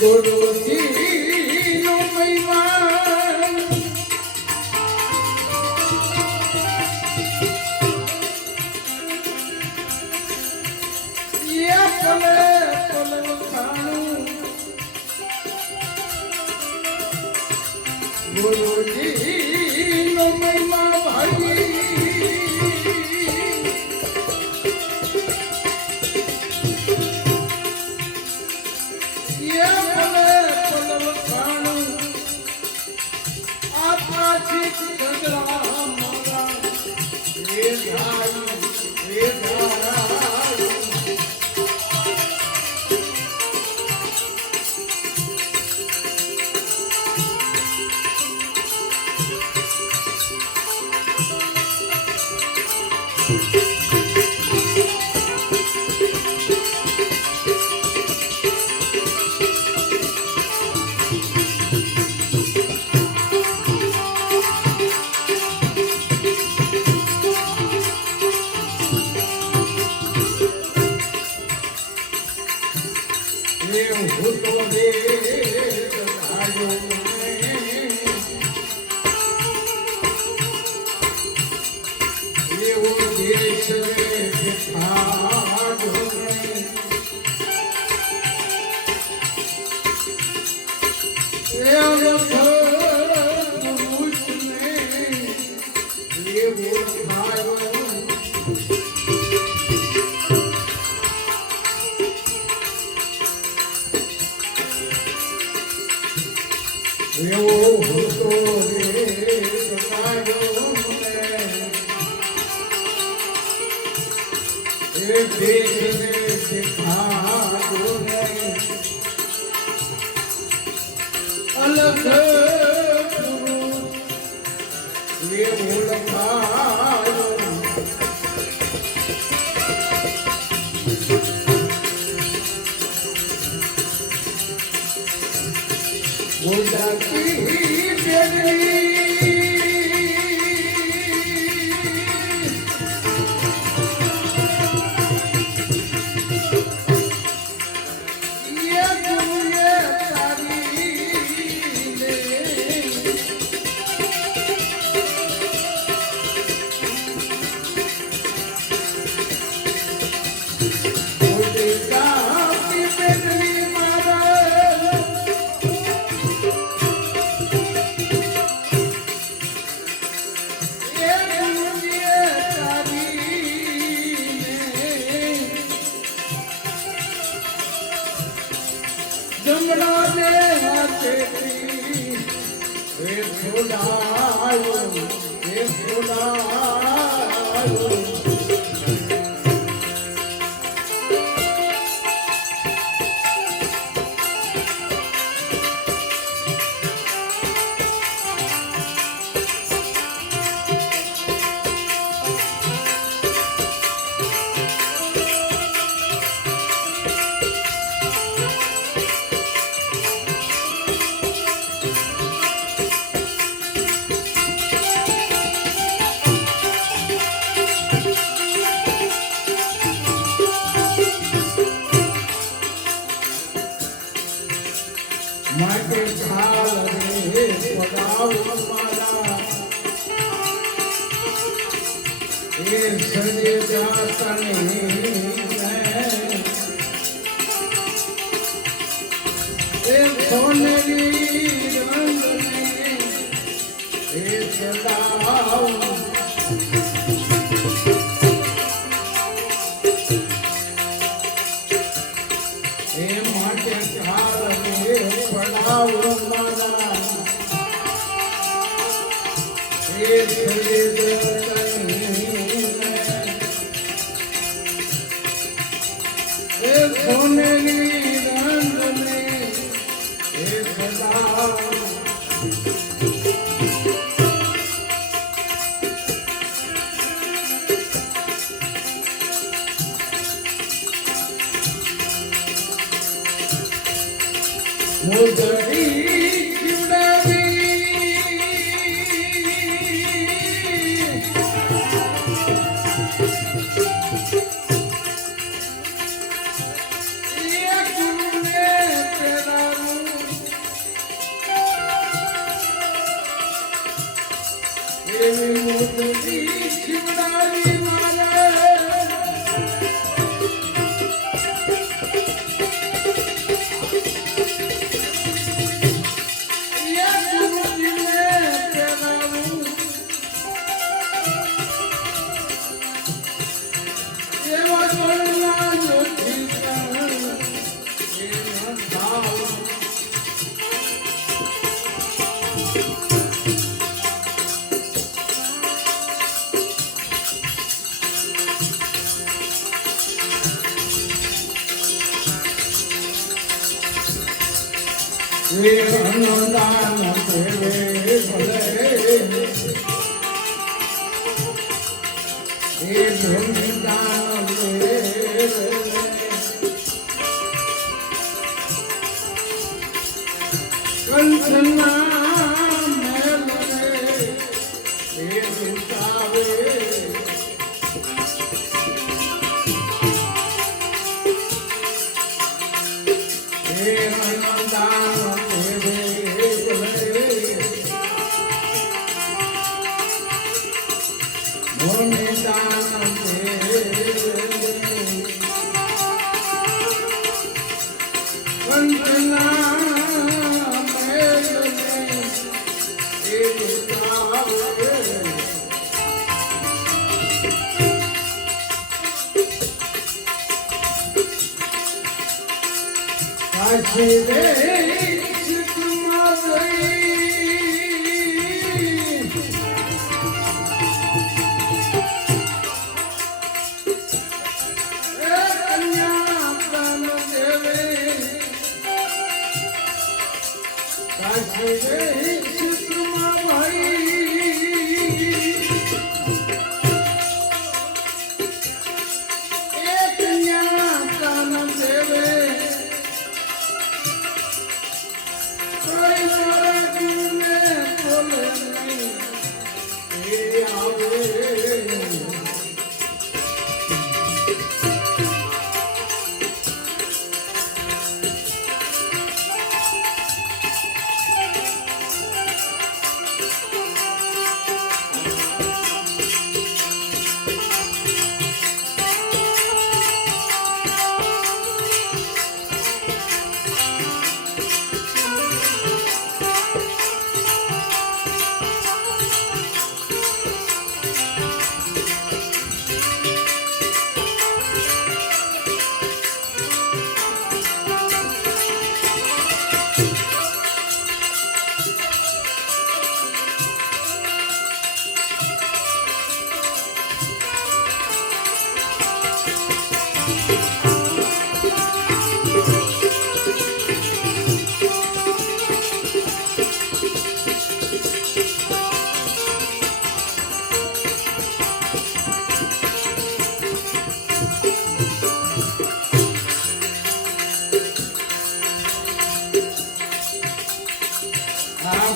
ગુરુજી નો મહિમા ગુરુજી નો મહિમા ભાઈ એવી મોટી શિવડાવી મારે અનુદાન દેવે ભલે એ ભૂમિદાન દેવે કંચના મેલને એ વિતાવે એ અનુદાન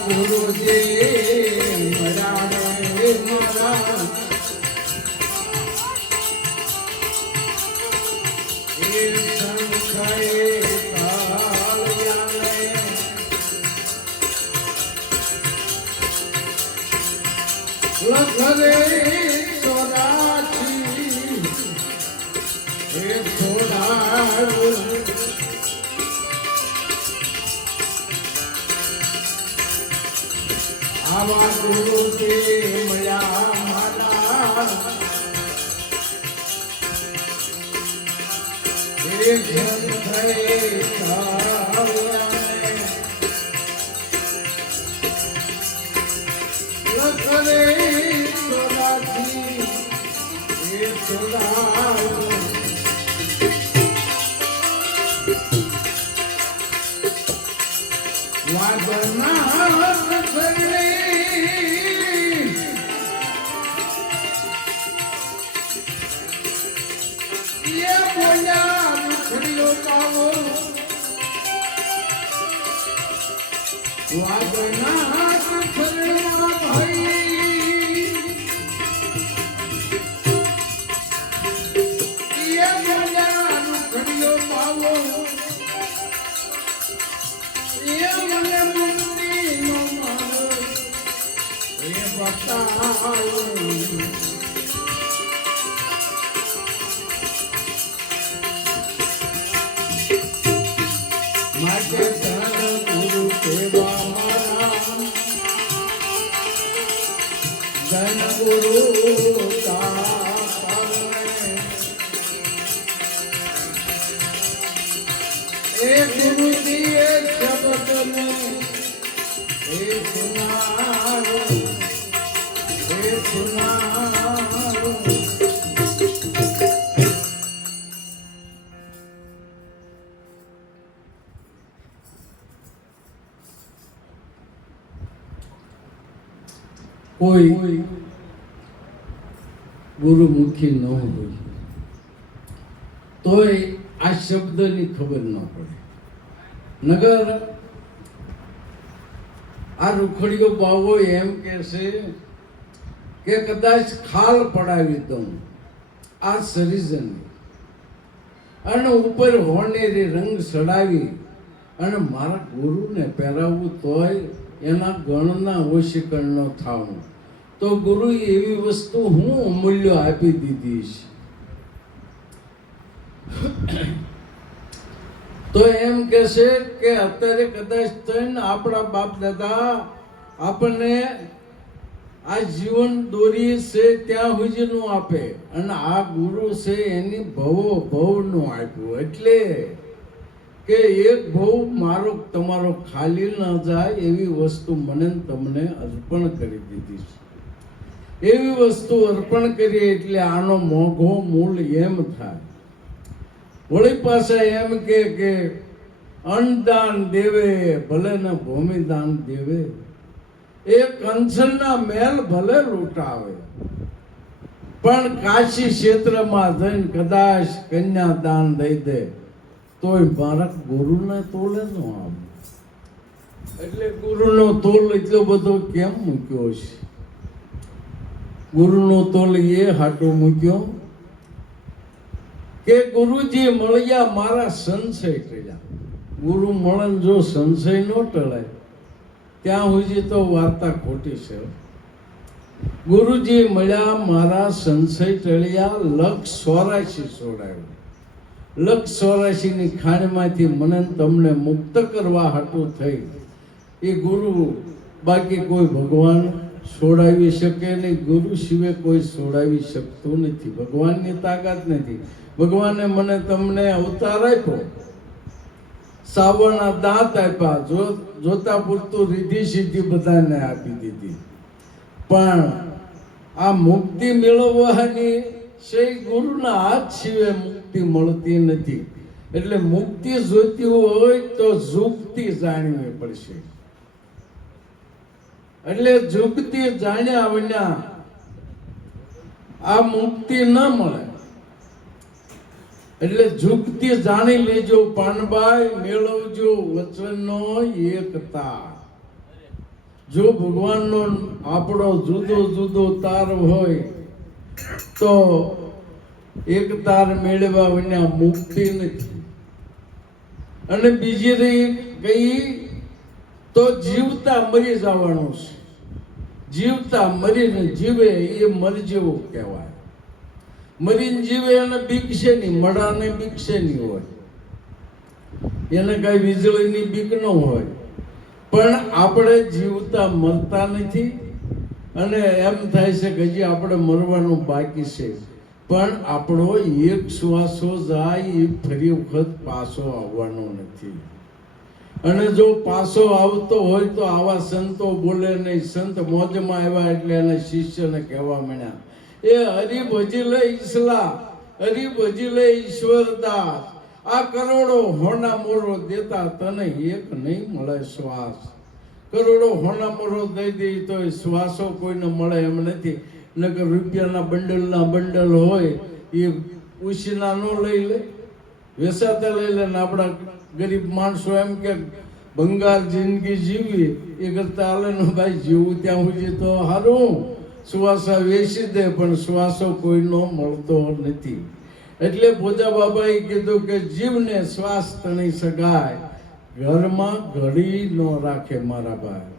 ગુરુજી મરાડે મારા એ સંખય કાળિયાને લખરે સોદાથી એ સોદારું આવા ગુરુ કે મયા માલા એ જન લખરે સોદાથી એ સોદારું લાગના સગરે ये बोला मुखड़ियों पावो वागना सफरवा भाई ये बोला मुखड़ियों पावो ये मन मुक्ति नो मारो ये બતાવું માટે ધન ગુરુ સેવા મારા ધન ગુરુ એ ગુરુ દિએ શબ્દને એ સુનારો એ સુનારો કોઈ ગુરુમુખી ન હોય તોય આ શબ્દની ખબર ન પડે. નગર આ રૂખડીઓ બાવો એમ કહેશે કે કદાચ ખાલ પડાવી દઉં આ સરીઝને અને ઉપર હોનેરી રંગ ચડાવી અને મારા ગુરુને પહેરાવવું તોય એના ગણના ઓશિકણ ન થાવું તો ગુરુએ એવી વસ્તુ હું અમૂલ્ય આપી દીધી છે. તો એમ કહેશે કે અત્યારે કદાચ થઈને આપણા બાપ દાદા આપણને આ જીવન દોરી છે ત્યાં સુધીનું આપે અને આ ગુરુ છે એની ભવો ભવનું આપ્યું એટલે કે એક ભવ મારો તમારો ખાલી ન જાય એવી વસ્તુ મને તમને અર્પણ કરી દીધી છે. એવી વસ્તુ અર્પણ કરીએ એટલે આનો મોઘો મૂળ એમ થાય. વળી પાછા એમ કે અન્નદાન દેવે ભલે ને ભૂમિદાન દેવે એ કંસના મહેલ ભલે લૂંટાવે પણ કાશી ક્ષેત્રમાં જઈને કદાચ કન્યાદાન દઈ દે તોય મારા ગુરુને તોલે ન આવે. એટલે ગુરુનો તોલ એટલો બધો કેમ મૂક્યો છે? ગુરુનો તોલ એ હાટો મૂક્યો કે ગુરુજી મળ્યા મારા સંશય ટળ્યા. ગુરુ મળન જો સંશય ન ટળાય ત્યાં સુધી તો વાર્તા ખોટી છે. ગુરુજી મળ્યા મારા સંશય ટળ્યા લક્ષ 84 છોડાયું. લક્ષ 84 ની ખાણમાંથી મને તમને મુક્ત કરવા હાટું થઈ એ ગુરુ. બાકી કોઈ ભગવાન છોડાવી શકે નહીં. ગુરુ સિવાય કોઈ છોડાવી શકતું નથી. ભગવાનની તાકાત નથી. ભગવાને મને તમને અવતાર આપ્યો, સાવરના દાંત આપ્યા, જોતા પૂરતું રીધિ સિદ્ધિ બધાને આપી દીધી, પણ આ મુક્તિ મેળવવાની છે ગુરુના હાથ સિવાય મુક્તિ મળતી નથી. એટલે મુક્તિ જોઈતી હોય તો જુગતી જાણવી પડશે. એટલે જુગતી જાણ્યા વિના આ મુક્તિ ન મળે. એટલે જુગતી જાણી લેજો પાનબાઈ, મેળવજો વચનનો એકતા. જો ભગવાનનો આપણો જુદો જુદો તાર હોય તો એક તાર મેળવ્યા વિના મુક્તિ નથી. અને બીજી રહી ગઈ તો જીવતા મરી જવાનું છે. જીવતા મરીને જીવે એ મરજીવો કહેવાય. મરીને જીવે એને બીક છે નહીં, મડાને બીક છે નહીં હોય, એને કઈ વીજળીની બીક ન હોય. પણ આપણે જીવતા મરતા નથી અને એમ થાય છે કે હજી આપણે મરવાનું બાકી છે. પણ આપણો એક શ્વાસો જાય એ ફરી વખત પાછો આવવાનો નથી. અને જો પાછો આવતો હોય તો આવા સંતો બોલે નહીં. સંત મોજમાં આવ્યા એટલે એને શિષ્યને કહેવા માંડ્યા, એ હરી ભજી લે ઈસલા, હરી ભજી લે ઈશ્વરદાસ, આ કરોડો હોના મોરો દેતા તને એક નહીં મળે શ્વાસ. કરોડો હોના મોરો દઈ દે તો શ્વાસો કોઈને મળે એમ નથી. નકર રૂપિયાના બંડલના બંડલ હોય એ ઉછીના ન લઈ લે, વેસાતા લઈ લે. ને આપણા ગરીબ માણસો એમ કે બંગાળ જિંદગી જીવી એ કરતા હાલે ને ભાઈ જીવું ત્યાં સુધી તો સારું, શ્વાસા વેચી દે, પણ શ્વાસો કોઈનો મળતો નથી. એટલે ભોજા બાબાએ કીધું કે જીવને શ્વાસ તણી સગાય, ઘરમાં ઘડી ન રાખે મારા ભાઈ.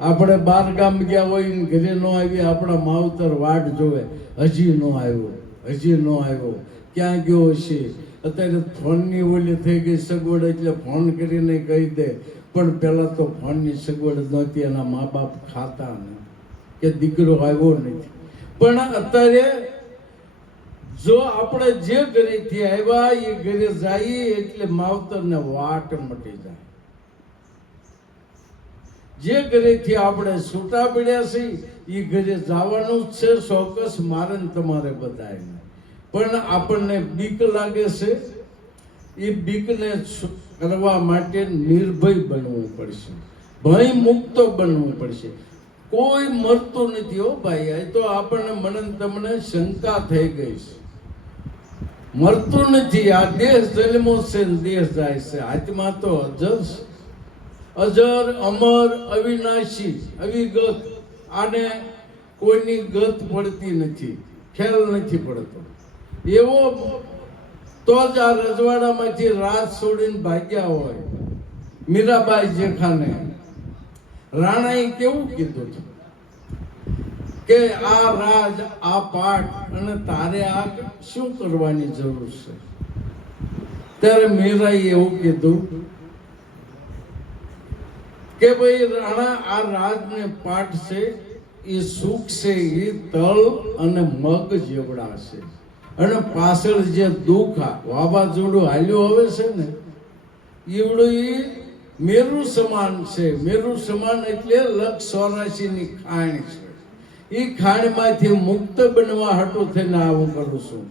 આપણે બાર ગામ ગયા હોય ને ઘરે ન આવી આપણા માવતર વાટ જોવે, હજી ન આવ્યો, હજી ન આવ્યો, ક્યાં ગયો હશે. અત્યારે ફોનની ઓલી થઈ ગઈ સગવડ એટલે ફોન કરીને કહી દે, પણ પહેલાં તો ફોનની સગવડ નહોતી, એના મા બાપ ખાતા ને કે દીકરો આવ્યો નથી. પણ અત્યારે જો આપણે જે ઘરેથી આવ્યા એ ઘરે જઈએ એટલે માવતરને વાટ મટી જાય. જે ઘરેથી આપણે છૂટા પડ્યા છીએ એ ઘરે જવાનું જ છે, ચોક્કસ મારે ને તમારે બધાને. પણ આપણને બીક લાગે છે, એ બીકને કરવા માટે નિર્ભય બનવું પડશે, ભય મુક્ત બનવું પડશે. કોઈ મરતું નથી હો ભાઈ, એ તો આપણને મને તમને શંકા થઈ ગઈ છે. મરતું નથી, આ દેહ જન્મો છે ને દેહ જાય છે. આત્મા તો અજર છે, અજર અમર અવિનાશી અવિગત. આને કોઈની ગત પડતી નથી, ખેલ નથી પડતો. એવો તો જ આ રજવાડામાંથી રાજ છોડીને ભાગ્યા હોય. મીરાબાઈ જેઠાને રાણાએ કેવું કીધું હતું કે આ રાજ, આ પાઠ અને તારે આ શું કરવાની જરૂર છે. ત્યારે મીરાએ એવું કીધું કે ભાઈ રાણા, આ રાજને પાઠ છે એ સુખ છે એ તલ અને મગ જેવડા છે, અને પાછળ જે દુઃખ વાવાઝોડું હાલ્યું હવે છે ને એવડું એ મેરુ સમાન છે. મેરુ સમાન એટલે 184 ની ખાણ છે. એ ખાણમાંથી મુક્ત બનવા હાટુ થઈને આવું કરું છું.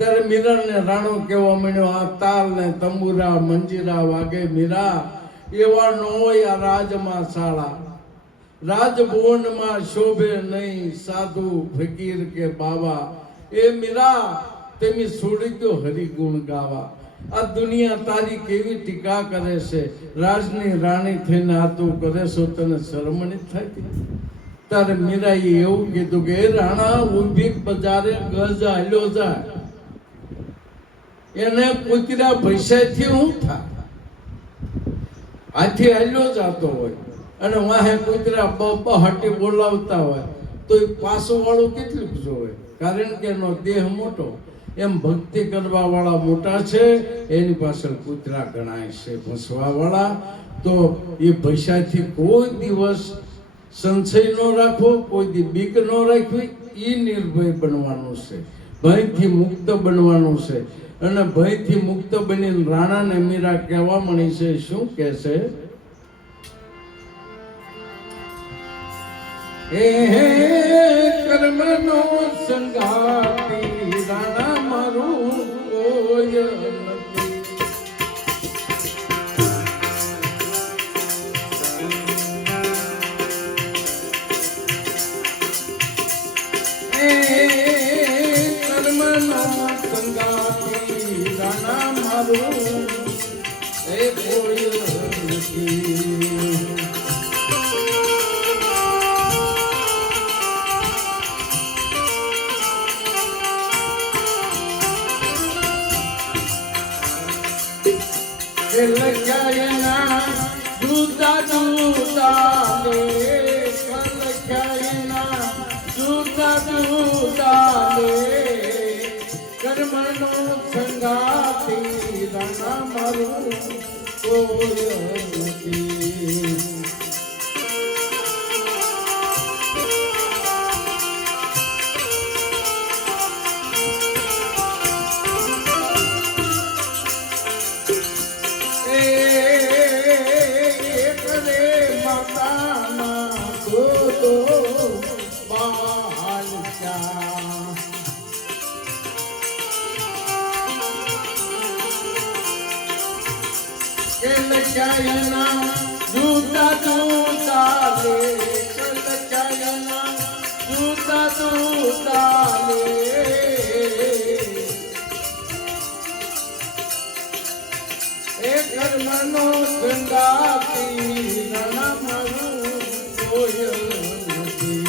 ત્યારે મીરાને રાણો કહેવા માંડ્યો, આ તાલ ને તંબુરા મંજીરા વાગે મીરા, એવા ન હોય આ રાજમાં શાળા. રાજભુવનમાં શોભે નહીં સાધુ ફકીર કે બાવા. એ મીરા, તમે છોડી દો હરિગુણ ગાવા. આ દુનિયા તારી કેવી ટીકા કરે છે, રાજની રાણી થઈને આ તું કરે છો, તને શરમ નથી થતી. ત્યારે મીરાએ એવું કીધું કે એ રાણા, ઊભી બજારે ગજ હાલ્યો જાય, એને કૂતરા પૈસાથી હું થાય. હાથી હાલ્યો જતો હોય અને વાહે કૂતરા બહાટી બોલાવતા હોય તો એ પાછો વાળું કેટલું જોવે, કારણ કે એનો દેહ મોટો. એમ ભક્તિ કરવા વાળા મોટા છે, એની પાછળ કૂતરા ગણાય છે ભસવા વાળા. તો એ પૈસાથી કોઈ દિવસ સંશય ન રાખવો, કોઈ દી બીક ન રાખવી. એ નિર્ભય બનવાનું છે, ભયથી મુક્ત બનવાનું છે. અને ભયથી મુક્ત બનીને રાણાને મીરા કહેવા મળી છે, શું કહે છે? એ કર્મનો સંગાતી રાણા મારું કોઈ નથી. એ કર્મનો સંગાતી રાણા મારું એ કોઈ નથી. લખ્યાયના જુદા જુદા લે, લખ્યાયના જુદા જુદા લે, કર્મનો સંગાતી રાણા મારું કોઈ નથી. લખ્યાયના જુદા જુદા લે, લખ્યાયના જુદા જુદા લે, એ કર્મનો સંગાતી રાણા મારું કોઈ નથી.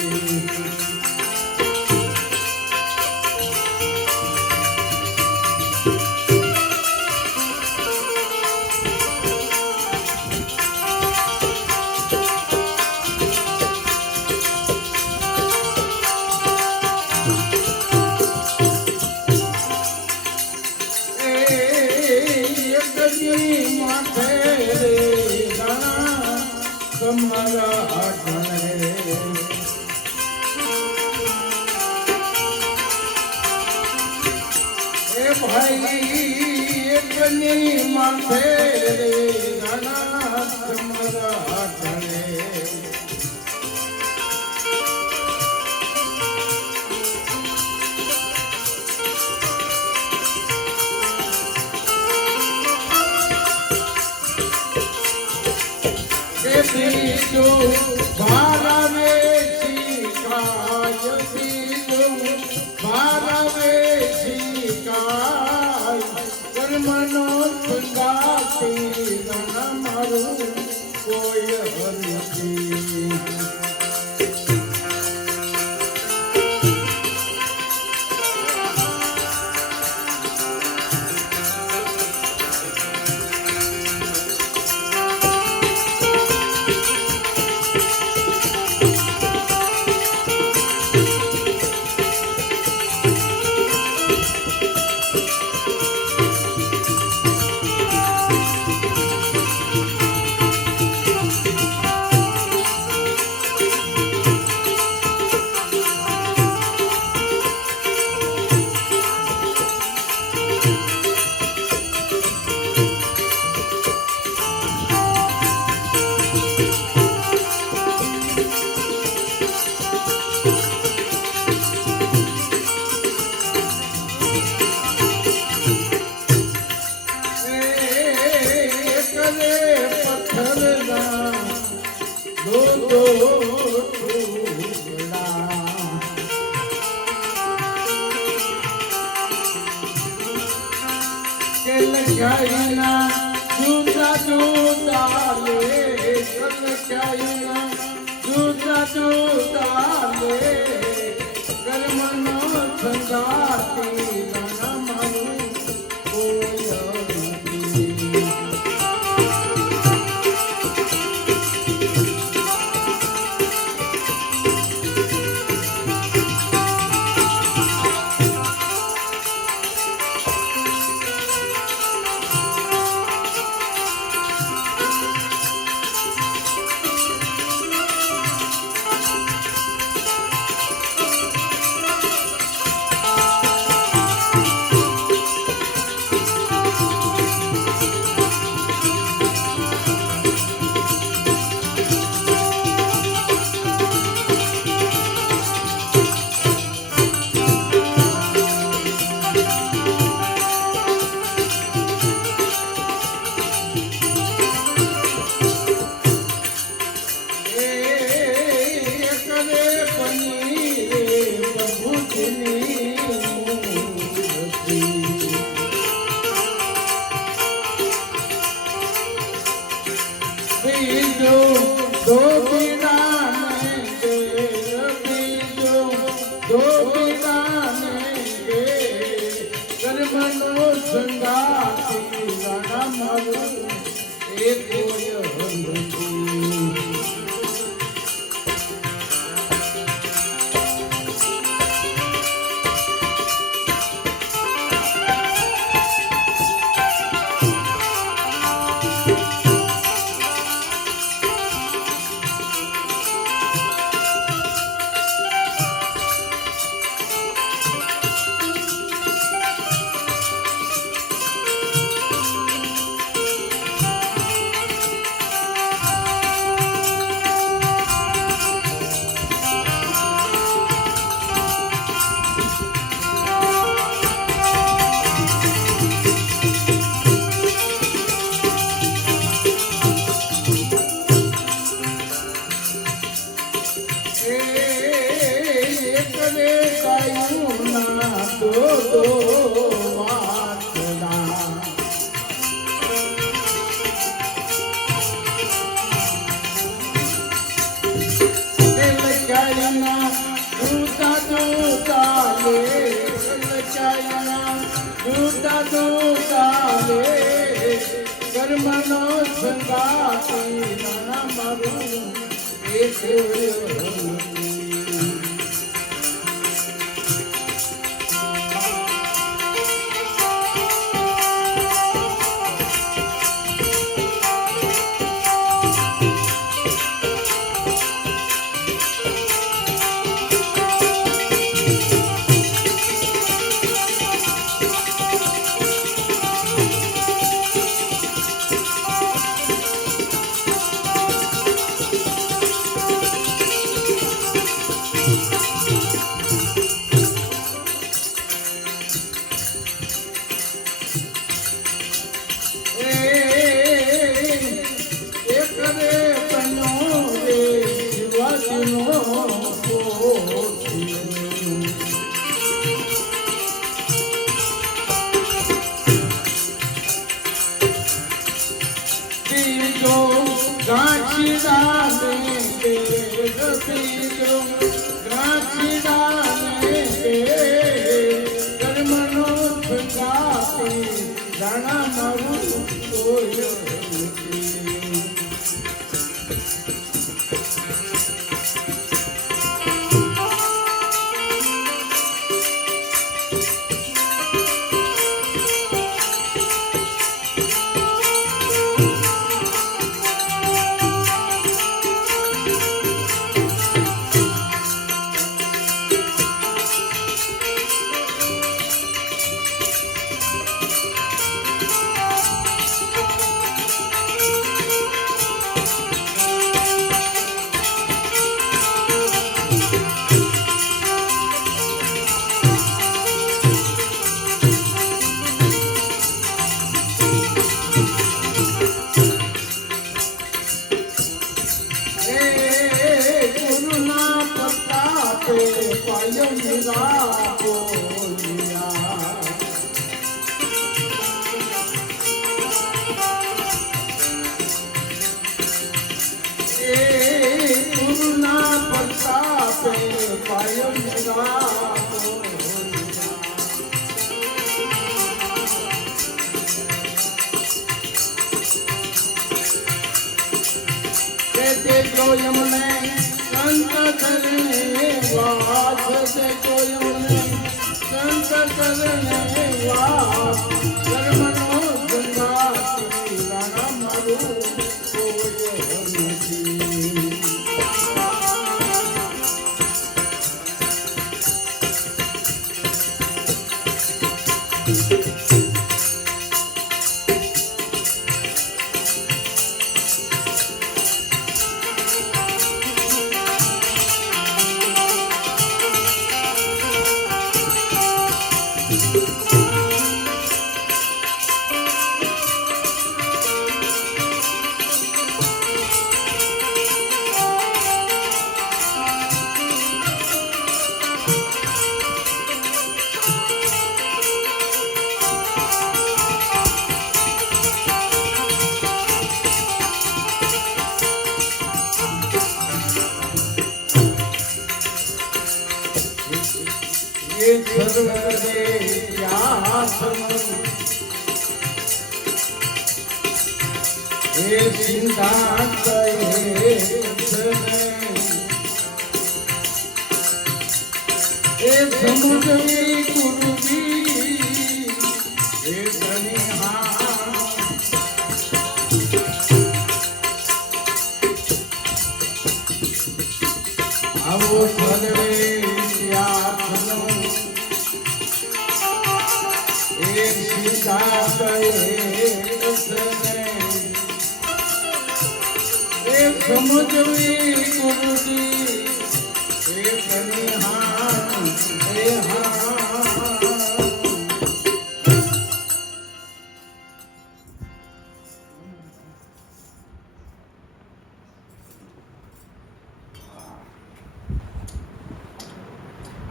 ભાઈ એકની માથે રે ઘણા તમારા ઘરે બીજો ભારવે શિકાય બીજો ભારવે શિકાય કર્મનો સંગાતી ગણ મારું કોઈ નથી જુદા જુદા લે જુદા જુદા લે કર્મનો સંગાતી ગણ મારું કોઈ નથી સંગાતી ગણ મારું એ કોઈ નથી કર્મનો સંગાતી નાના મારું એક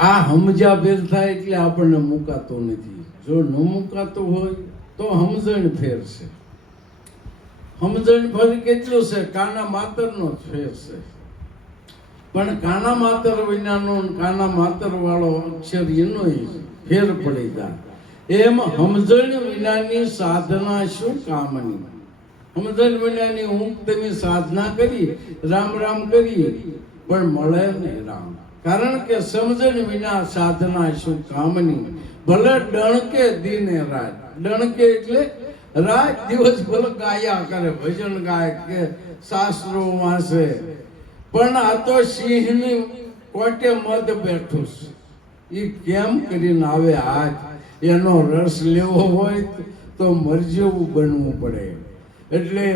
આ સમજ્યા ફેર થાય એટલે આપણને મુકાતો નથી. જો ન મુકાતો હોય તો સમજણ ફેર છે. સમજણ ફેર કેટલો છે? કાના માતરનો ફેર છે. પણ કાના માતર વિનાનો કાના માતર વાળો અક્ષર એનો ફેર પડી જાય. એમ સમજણ વિનાની સાધના શું કામની? સમજણ વિનાની હું તમે સાધના કરી, રામ રામ કરી, પણ મળે નહીં રામ. કારણ કે સમજણ વિના સાધના શું કામની? ભલે ડણકે દિને રાત. ડણકે એટલે રાત દિવસ ભલે ગાયા કરે, ભજન ગાય કે શાસ્ત્રો વાંચે, પણ આ તો સિંહની કોટે મધ બેઠું છે. એ કેમ કરીને આવે હાથ? એનો રસ લેવો હોય તો મરજેવું બનવું પડે. એટલે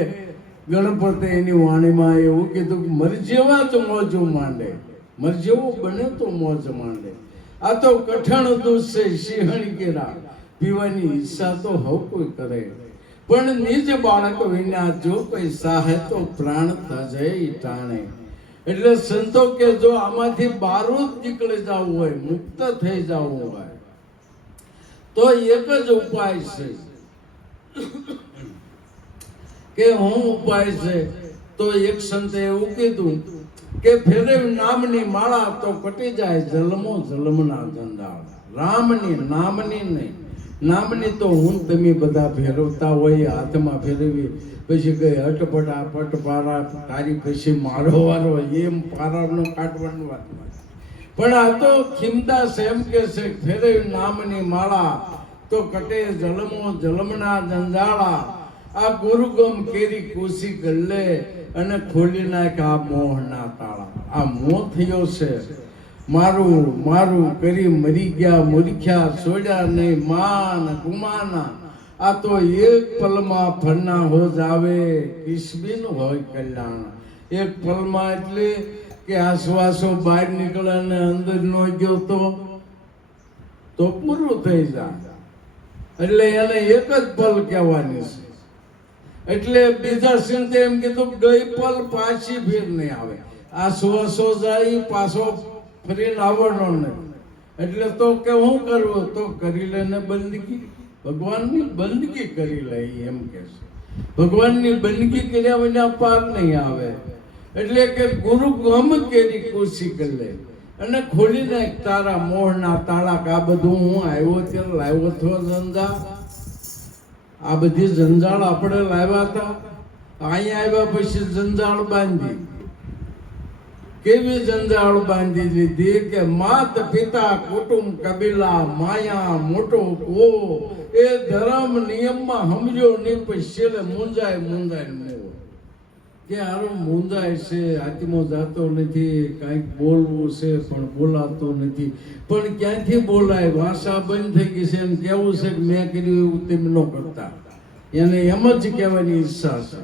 ગણપતિ એની વાણીમાં એવું કીધું કે મરજેવા તો મોજું માંડે. મરજેવો બને તો મોજ માંડે. આ તો કઠણ દૂધ છે સિંહણી કેરા, પીવાની ઈચ્છા તો હવ કોઈ કરે, પણ નિજ બાળક વિના જો કોઈ સાહે તો પ્રાણ તજે ટાણે. એટલે સંતો કે જો આમાંથી બહાર જ નીકળી જવું હોય, મુક્ત થઈ જવું હોય, તો એક જ ઉપાય છે. કે હું ઉપાય છે? તો એક સંતે એવું કીધું કે ફેરવ નામની માળા તો કટી જાય જન્મો જન્મના જંજાળ. રામની નામની નહીં, નામની તો હું તમે બધા ફેરવતા હોય, હાથમાં ફેરવી પછી કઈ અટપટા પટ પારા તારી પછી મારો વારો એમ પારાનો કાઢવાનું વાત. પણ આ તો ખીમદાસ એમ કે છે ફેરવ નામની માળા તો કટે જલમો જલમના જંજાળા. આ ગુરુગમ કેરી કુશી ગલ્લે અને ખોલી નાખ આ મોહના તાળા. આ મોહ થયો છે, મારું મારું કરી મરી ગયા મૂર્ખ્યા, છોડ્યા નહીં માન ગુમાના. આ તો એક પલમાં ફરના હો જાવે, કિસ્બીન હોય કલ્યાણ. એક પલમાં એટલે કે આ શ્વાસો બહાર નીકળે અને અંદર નો ગયો તો પૂરું થઈ જાય. એટલે એને એક જ પલ કહેવાની છે. એટલે બીજા સંતે એમ કીધું ગઈ પલ પાછી ફેર નહીં આવે. આ શ્વાસો જાય પાછો ફરીને આવવાનો નહીં. એટલે તો કે હું કરવું? તો કરી લેને બંદગી, ભગવાનની બંદગી કરી લે એમ કે છે. ભગવાનની બંદગી કર્યા વિના પાર નહીં આવે. એટલે કે ગુરુ ગમ કેરી કુશી કરી લે અને ખોલી નાખ તારા મોહના તાળા. આ બધું હું આવ્યો ત્યારે લાવ્યો હતો જંજાળ. આ બધી જંજાળ આપણે લાવ્યા હતા. અહીંયા આવ્યા પછી જંજાળ બાંધી. કેવી જંજાળ બાંધી લીધી કે માત પિતા કુટુંબ કબીલા માયા મોટો કો એ ધર્મ નિયમમાં સમજો નહીં પછી મુંજાય મુંજાય મોહ. કે આરો મુંજાય છે, આત્મો જાતો નથી, કાંઈક બોલવું છે પણ બોલાતો નથી. પણ ક્યાંથી બોલાય? ભાષા બંધ થઈ ગઈ છે એમ કેવું છે કે મેં કર્યું એવું તેમ ન કરતા. એને એમ જ કહેવાની ઈચ્છા છે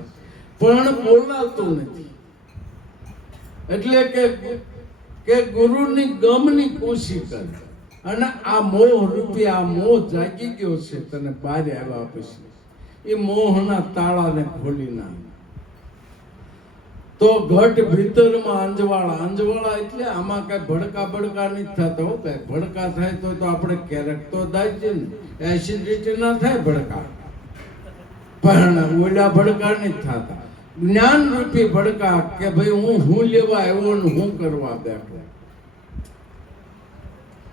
પણ બોલાતું નથી. એટલે કે ગુરુની ગમની કોશિશ કર. અને આ મોહ રૂપી આ મોહ જાગી ગયો છે તને બહાર આવ્યા પછી. એ મોહના તાળાને ખોલી નાખ. તો ઘટ ભીતરમાં અંજવાળા. અંજવાળા એટલે આમાં કઈ ભડકા નથી થતા. હો કઈ ભડકા થાય તો આપણે ક્યારેક તો થાય છે ને, એસિડિટી ના થાય ભડકા, પણ ઓલા ભડકા નથી થતા. જ્ઞાન રૂપી ભડકા કે ભાઈ હું લેવા આવ્યો ને હું કરવા બેઠો.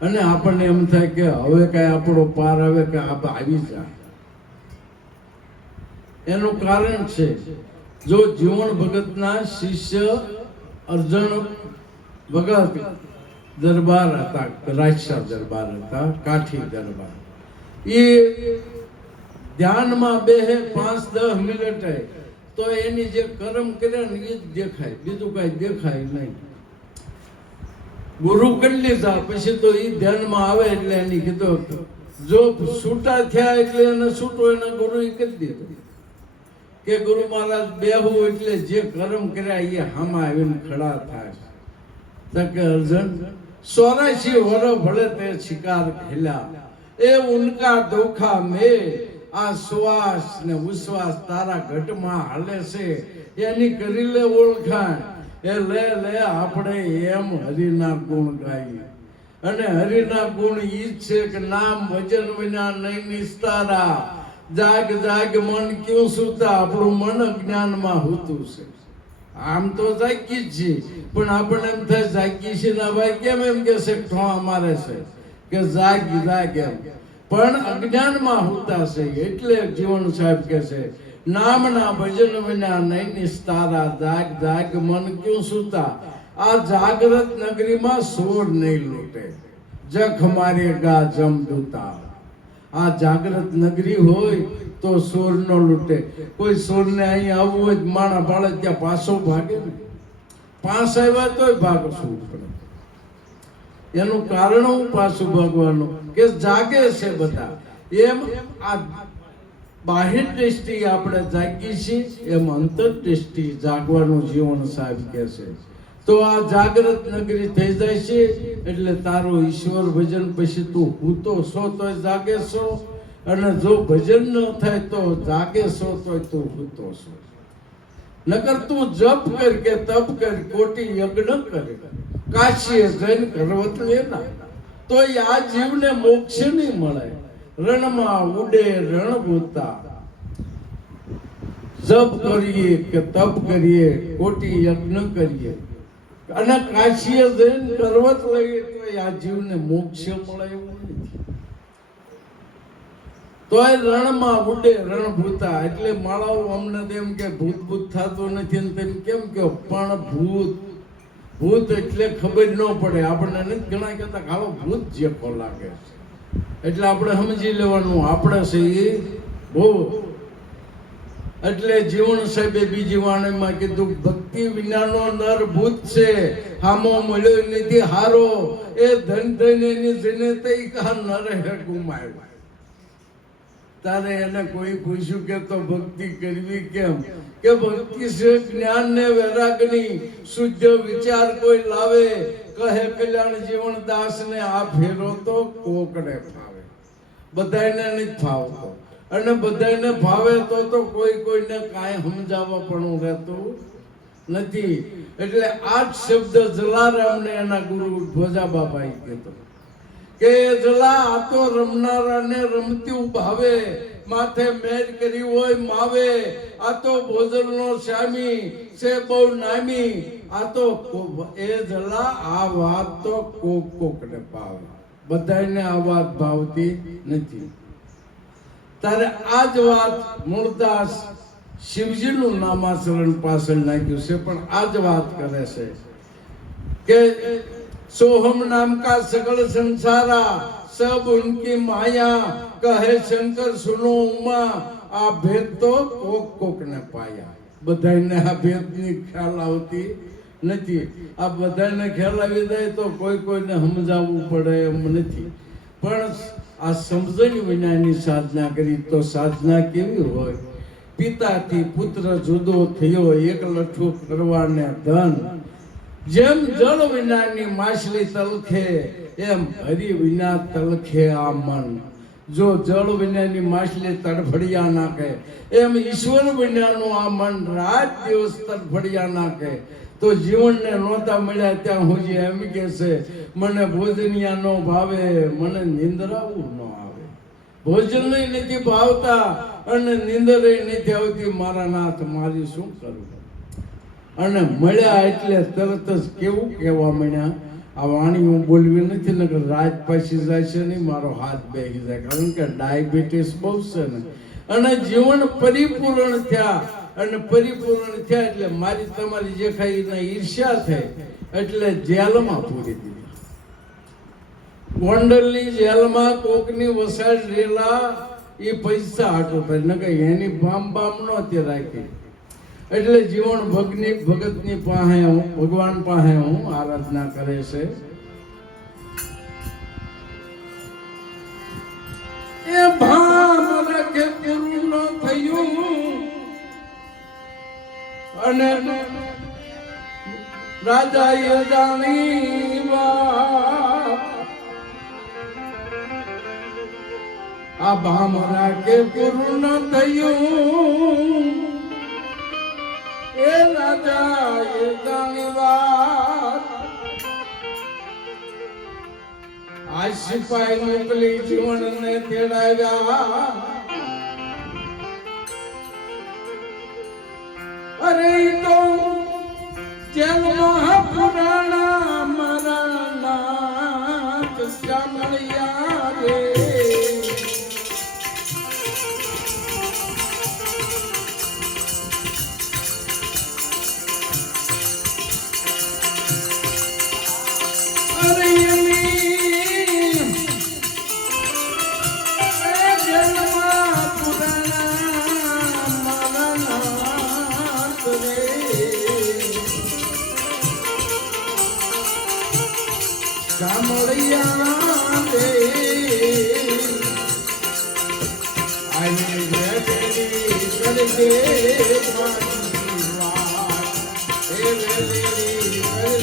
અને આપણને એમ થાય કે હવે કઈ આપણો પાર આવે કે આવી જાય. એનું કારણ છે જો જીવન ભગતના શિષ્ય અર્જુન ભગત દરબાર હતા, રાજા દરબાર હતા, કાઠી દરબાર. એ ધ્યાનમાં બેહે 5-10 મિનિટ તો એની જે કર્મ કર્યા ને એ જ દેખાય, બીજું કઈ દેખાય નહીં. ગુરુ કરી લીધા પછી તો એ ધ્યાનમાં આવે એટલે એની કીધું જો છૂટા થયા એટલે એને છૂટો એના ગુરુ એ કરી દીધું કે ગુરુ મહારાજ બેહું એટલે જે કર્મ કર્યા એ હામાં આવીને ખડા થાય. તો કે અર્જુન 84 વર્ષ ભલે તે શિકાર ખેલ્યા, એ ઉનકા ધોખા મેં આ શ્વાસ ને ઉશ્વાસ તારા ઘટમાં હાલે છે એની કરી લે ઓળખાણ. એ લે આપણે એમ હરિના ગુણ ગાઈએ. અને હરિના ગુણ ઈ છે કે નામ ભજન વિના નહીં નિસ્તારા. જાગ જાગ મન ક્યું સૂતા. આપણું મન જ્ઞાનમાં હોતું છે. આમ તો જાગી જ છે પણ આપણને એમ થાય જાગી છે ના ભાઈ કેમ એમ કે છે ઠોવા મારે છે કે જાગ એમ, પણ અજ્ઞાનમાં હોતા છે. એટલે જીવન સાહેબ કે છે નામના ભજન વિના નહીં નિસ્તારા. જાગ જાગ મન ક્યું સૂતા. આ જાગૃત નગરીમાં સોર નહીં લૂટે, જખ મારે ગા જમદૂતા. આ જાગૃત નગરી હોય તો સોર ન લૂટે. કોઈ સોર ને અહીં આવવું હોય માણા ભાળે ત્યાં પાછો ભાગે ને, પાસ આવ્યા તોય ભાગશું પડે. એનું કારણ હું પાછું ભાગવાનું કે જાગે છે બધા. એમ આ બાહ્ય દ્રષ્ટિ આપણે જાગી છીએ એમ અંતર દ્રષ્ટિ જાગવાનું જીવન સાહેબ કે છે. તો આ જાગૃત નગરી થઈ જાય છે. એટલે તારું ઈશ્વર ભજન પછી તું હૂતો છો તોય જાગે છો, અને જો ભજન ન થાય તો જાગે છો તોય તું હૂતો છો. નકર તું જપ કર કે તપ કર, કોટી યજ્ઞ કર, કાશીએ જઈને કરવત લેના, તો આ જીવને મોક્ષ નહીં મળે. રણમાં ઉડે રણભૂતા, જપ કરીએ કે તપ કરીએ, કોટી યજ્ઞ કરીએ અને કાશીએ જઈને કરવત લઈએ તો આ જીવને મોક્ષ મળે એવું નથી. તોય રણમાં ઉડે રણભૂતા, એટલે માળાઓ અમને તેમ કે ભૂત ભૂત થતું નથી ને તેમ કેમ કહો, પણ ભૂત એટલે ખબર ન પડે આપણને. નથી ઘણા કહેતા હાલો ભૂત જેકો લાગે છે, એટલે આપણે સમજી લેવાનું આપણે છે એ ભૂત. એટલે જીવણ સાહેબે બીજી વાણીમાં કીધું, ભક્તિ વિનાનો નર ભૂત છે, હામો મળ્યો નથી હારો, એ ધન ધન એની જઈને તઈ કા નર હે ગુમાયો. તારે એને કોઈ પૂછ્યું કે તો ભક્તિ કરવી કેમ, કે ભક્તિ છે જ્ઞાન ને વૈરાગની, શુદ્ધ વિચાર કોઈ લાવે, કહે કલ્યાણ જીવન દાસ ને આ ફેરો તો કોકને ફાવે. બધાને નથી ફાવતો, અને બધાને ભાવે તો કોઈ કોઈને કાંઈ સમજાવવા પણ રહેતું નથી. એટલે આ જ શબ્દ જલારામને એના ગુરુ ધ્વજા બાબાએ કીધો કે જલા આ તો રમનારાને રમતું ભાવે, માથે મેર કરી હોય માવે, આ તો ભોજનનો સ્વામી છે બહુ નામી, આ તો એ જલા આ વાત તો કોકને ભાવે, બધાને આ વાત ભાવતી નથી. તારે આ જ વાત મૂળદાસ શિવજીનું નામાચરણ પાછળ નાખ્યું છે, પણ આ જ વાત કરે છે કે सोहम नाम का सकल संसारा, सब उनकी माया, कहे शंकर सुनो उमा, आ भेद तो कोक ने पाया. बधाने आ भेद ની ખ્યાલ આવતી નથી. આ બધાને ખ્યાલ આવી જાય તો કોઈ કોઈને સમજાવવું પડે એમ નથી. પણ આ સમજણ વિનાની સાધના કરી તો સાધના કેવી હોય? પિતાથી પુત્ર જુદો થયો, એક લઠ્ઠું કરવાને ધન, જેમ જળ વિનાની માછલી તલખે, એમ હરિ વિના તલખે આ મન. જો જળ વિનાની માછલી તડફડિયા નાખે, એમ ઈશ્વર વિનાનું આ મન રાત દિવસ તડફડિયા નાખે. તો જીવનને નહોતા મળ્યા ત્યાં સુધી એમ કે છે, મને ભોજનિયા નો ભાવે, મને નિંદ્રાવું ન આવે. ભોજન નથી ભાવતા અને નિંદરે નથી આવતી, મારા નાથ મારી શું કરું? અને મળ્યા એટલે તરત જ કેવું કહેવા માંડ્યા, આ વાણી હું બોલવી નથી ને રાત પાછી જાય છે નહીં, મારો હાથ બેસી જાય, કારણ કે ડાયાબિટીસ બહુ છે ને. અને જીવન પરિપૂર્ણ થયા, અને પરિપૂર્ણ થયા એટલે મારી તમારી જે ખાઈ એના ઈર્ષ્યા થઈ, એટલે જેલમાં પૂરી દીધી. ગોંડલની જેલમાં કોકની વસાડ રેલા એ પૈસા હાટો થાય, ન કે એની બામ નહોતી રાખી. એટલે જીવન ભગતની પાસે ભગવાન પાસે હું આરાધના કરે છે. એ ભામ રખે પૂરું ન થયું, અને રાજાએ જાણી વાત, આ ભામ રાખે પૂરું ન થયું, એ રાજા એ જાણી વાત, આ સિપાહી મોકલી જીવનને તેડાવ્યા. અરે તો જેલમાં પુરાણા મારા નાથ શ્યામળિયા રે.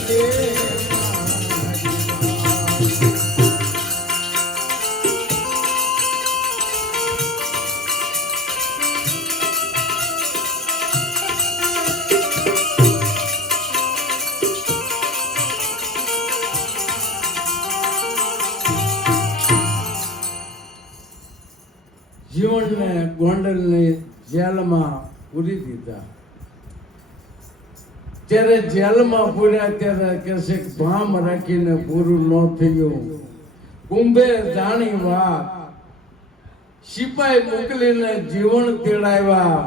કરજે જીવનને ગોંડલની જેલમાં પૂરી દીધા. ત્યારે જેલમાં પૂર્યા ત્યારે કે ભામ રાખીને પૂરું ન થયું. કુંભે જાણી વાત, સિપાઈ મોકલીને જીવન તેડાવ્યા.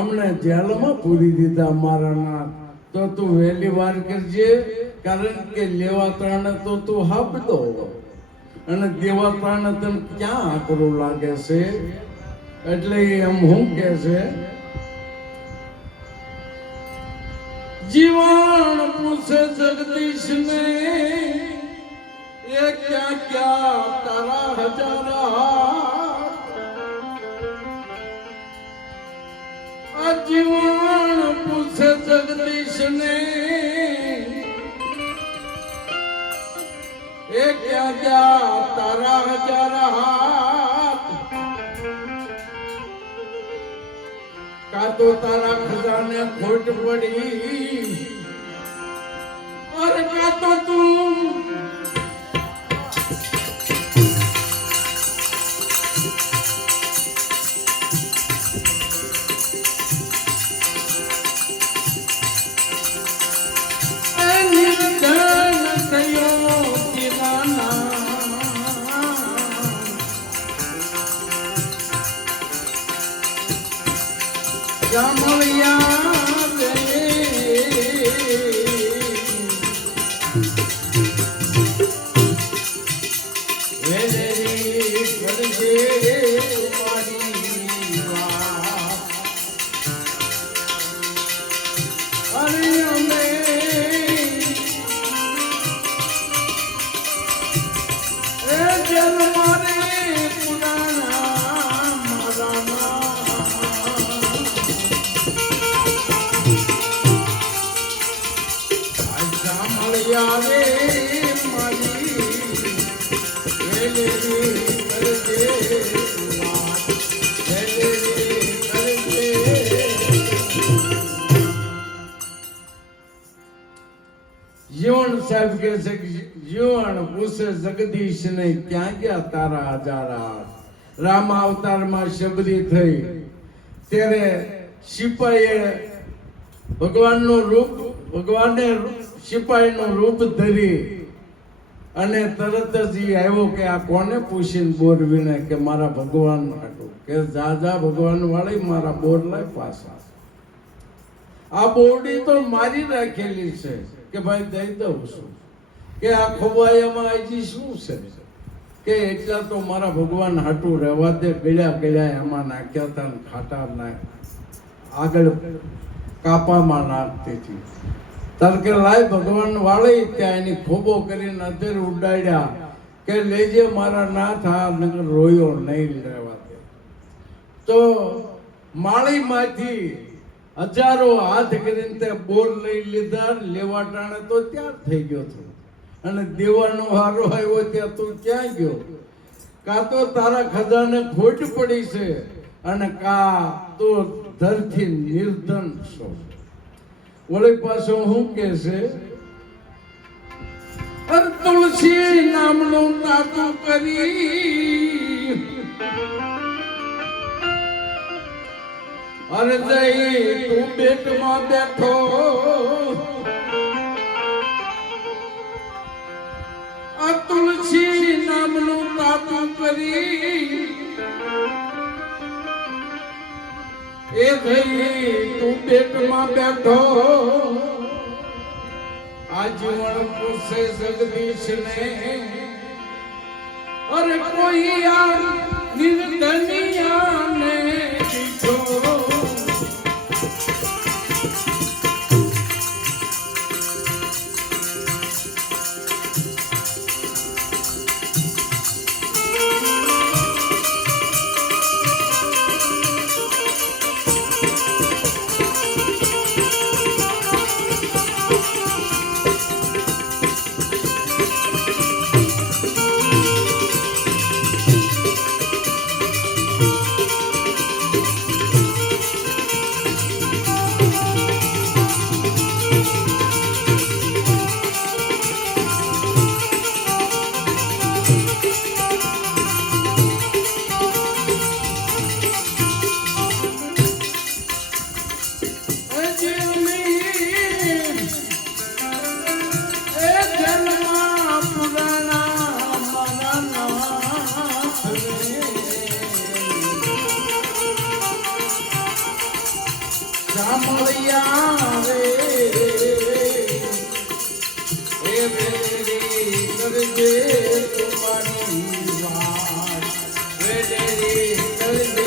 અમને જેલમાં પૂરી દીધા મારા નાથ. તો તું વહેલી વાર કરજે, કારણ કે લેવા ત્રણે તો તું હાપતો અને દેવા ત્રણે તને ક્યાં આકરું લાગે છે. એટલે એમ હું કે છે, જીવન પૂછે જગદીશ ને એ ક્યાં ક્યાં તારા હજારા. આ જીવન પૂછે જગદીશ ને એ ક્યાં ક્યાં તારા હજારા હાથ. કા તો તારા ખજાને ખોટ પડી, અરે કા તો તું જીવન સાહેબ કહે છે કે જીવન પૂછે જગદીશ ને ક્યાં ગયા તારા હજારા. રામ અવતારમાં શબરી થઈ ત્યારે સિપાહીએ ભગવાનનું રૂપ, ભગવાને સિપાહીનું રૂપ ધરી અને તરત જ આવ્યો કે આ કોને પૂછીને બોરવીને કે મારા ભગવાન હતું કે જા ભગવાન વાળી મારા બોર લાય પાછા. આ બોરડી તો મારી રાખેલી છે કે ભાઈ દઈ દઉં છું કે આ ખોવાયામાં હજી શું છે કે એટલા તો મારા ભગવાન હાટું રહેવા દે. ગળ્યા એમાં નાખ્યા હતા ને ખાટા આગળ કાપામાં નાખતી હતી. તાર કે લાય ભગવાન વાળી ત્યાં એની ખોબો કરીને અત્યારે ઉડાડ્યા કે લેજે મારા નાથ, આ નગર રોયો નહીં રહેવા દે. તો માળીમાંથી હજારો હાથ કરીને તે બોર લઈ લીધા. લેવા ટાણે તો ત્યાં થઈ ગયો હતો અને દેવાનો હારો આવ્યો ત્યાં તું ક્યાં ગયો. કા તો તારા ખજાને ખોટ પડી છે અને કા તો ધરથી નિર્ધન છો. વળી પાછો શું કે છે, અરે તુલસી નામનું નાતું કરી અરે જઈ તું બેટમાં બેઠો. આ તુલસી નામનું નાતું કરી એ થઈ તું પેટમાં બેઠો. આ જીવન પૂછે જગદીશ ને અરે કોઈ આ નિર્ધનિયા ને દીઠો. કરજે તમારી વાત વેલેરી કરજે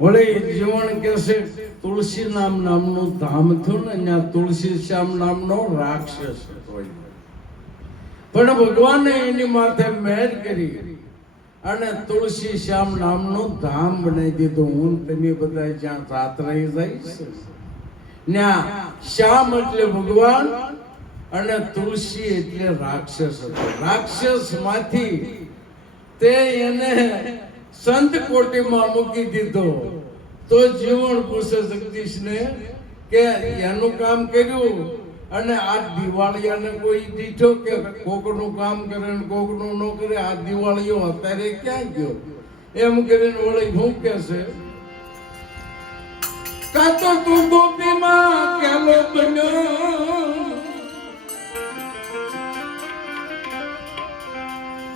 વળે જીવન કેસે તુલસી નામનું ધામ થયું ને ત્યાં તુલસી શ્યામ નામનો રાક્ષસ હોય પણ ભગવાને એની માથે મહેર કરી અને તુલસી શ્યામ નામનું ધામ બનાવી દીધું હું તમે બધા જ્યાં રાત રહી જાય ત્યાં શ્યામ એટલે ભગવાન અને તુલસી એટલે રાક્ષસ હતો રાક્ષસ માંથી તે એને સંત કોટીમાં મૂકી દીધો તો જીવન પૂછે જગદીશને કે એનું કામ કર્યું અને આ દિવાળીયાને કોઈ દીઠો કે કોકનું કામ કરે ને કોકનું ન કરે આ દિવાળીઓ અત્યારે ક્યાં ગયો એમ કરીને વળી શું કે છે કા તો તું ગોપીમાં કેલો બન્યો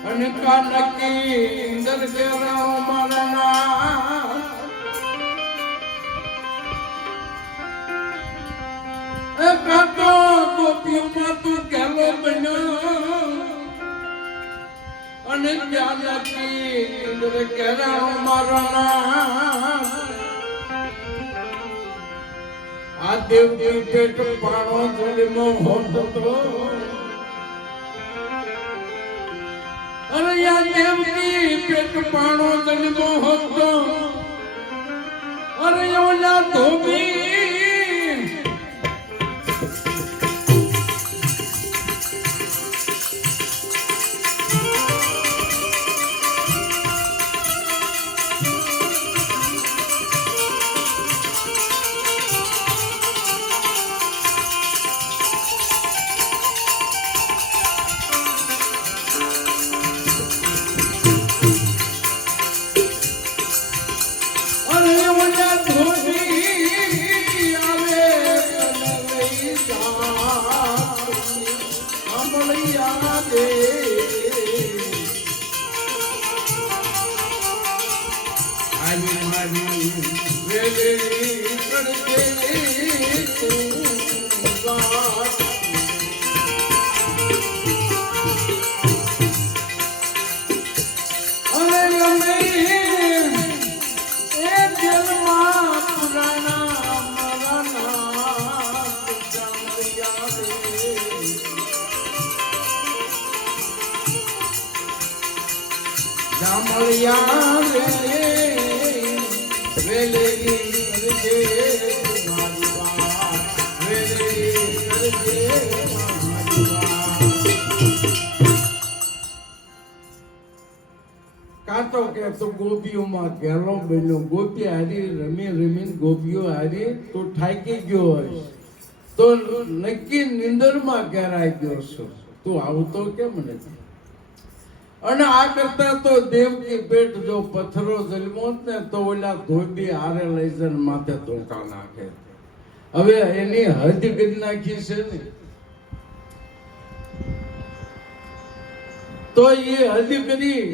અને કાનકી ઇન્દર કેરા મારા કાતો ગોપીમાં તું કેલો બન્યો અને કાનકી ઇન્દર કેરા મારા આ દેવકી પેટ પાણો જળીનો હોતો અરે યા દેવકી પેટ પાણો જન્મો હતો અરે ઓલા ધોબી કાતો કે તો ગોપીઓમાં ગેલો બન્યો ગોપી હારી રમીને ગોપીઓ હારી તો ઠાકી ગયો હોય તો નક્કી નિંદરમાં ઘેરાઈ ગયો છો તું આવતો કેમ નથી અને આ કરતા તો દેવકી પેટ જો પથ્થરો જન્મો ને તો ઓલા ધોબી હારે લઈ જઈને માથે ધોકા નાખે હવે એની હદ કરી નાખી છે ને તો એ હદ કરી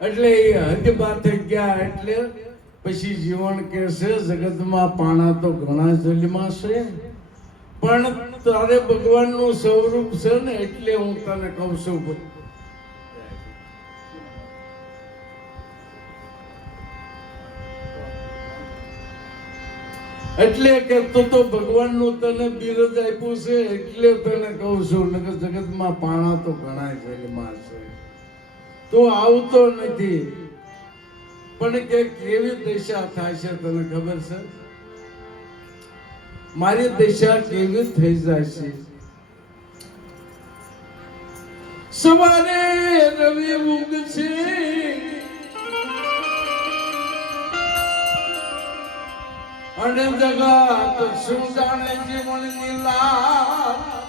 એટલે એ હદ માથે ગયા એટલે પછી જીવન કે છે જગતમાં પાણા તો ઘણા જન્મા છે પણ તારે ભગવાનનું સ્વરૂપ છે ને એટલે હું તને કહું છું એટલે કે તું તો ભગવાનનું તને બિરદ આપ્યું છે એટલે તને કહું છું નકર જગતમાં પાણા તો ઘણા જન્મા છે તો આવતો નથી પણ કે કેવી દશા થાય છે તને ખબર છે મારી દશા કેવી થઈ જાય છે સવારે રવિ ઉગશે અને જગત શું જાણે જીવનની લાજ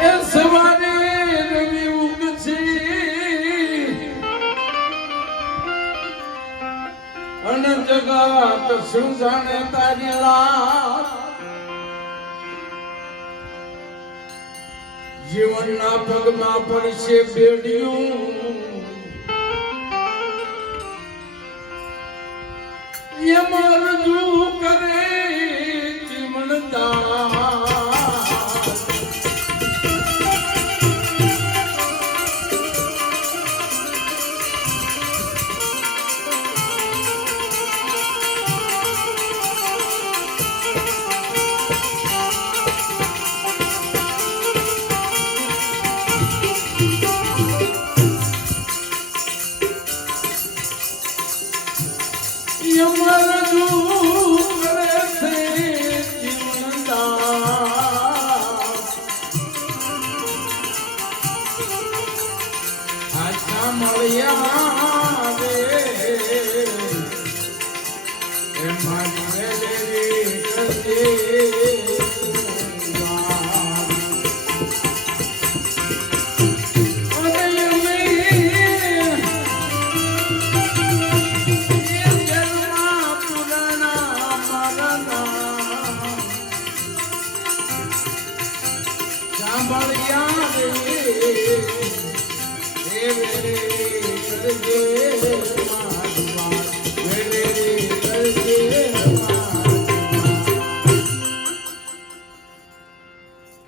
એ સવારે રવિ ઉગશે અને જગત શું જાણે તારી લાજ જીવનના પગમાં પડશે બેડિયું એમાં રજૂ કરે ચીમણદાર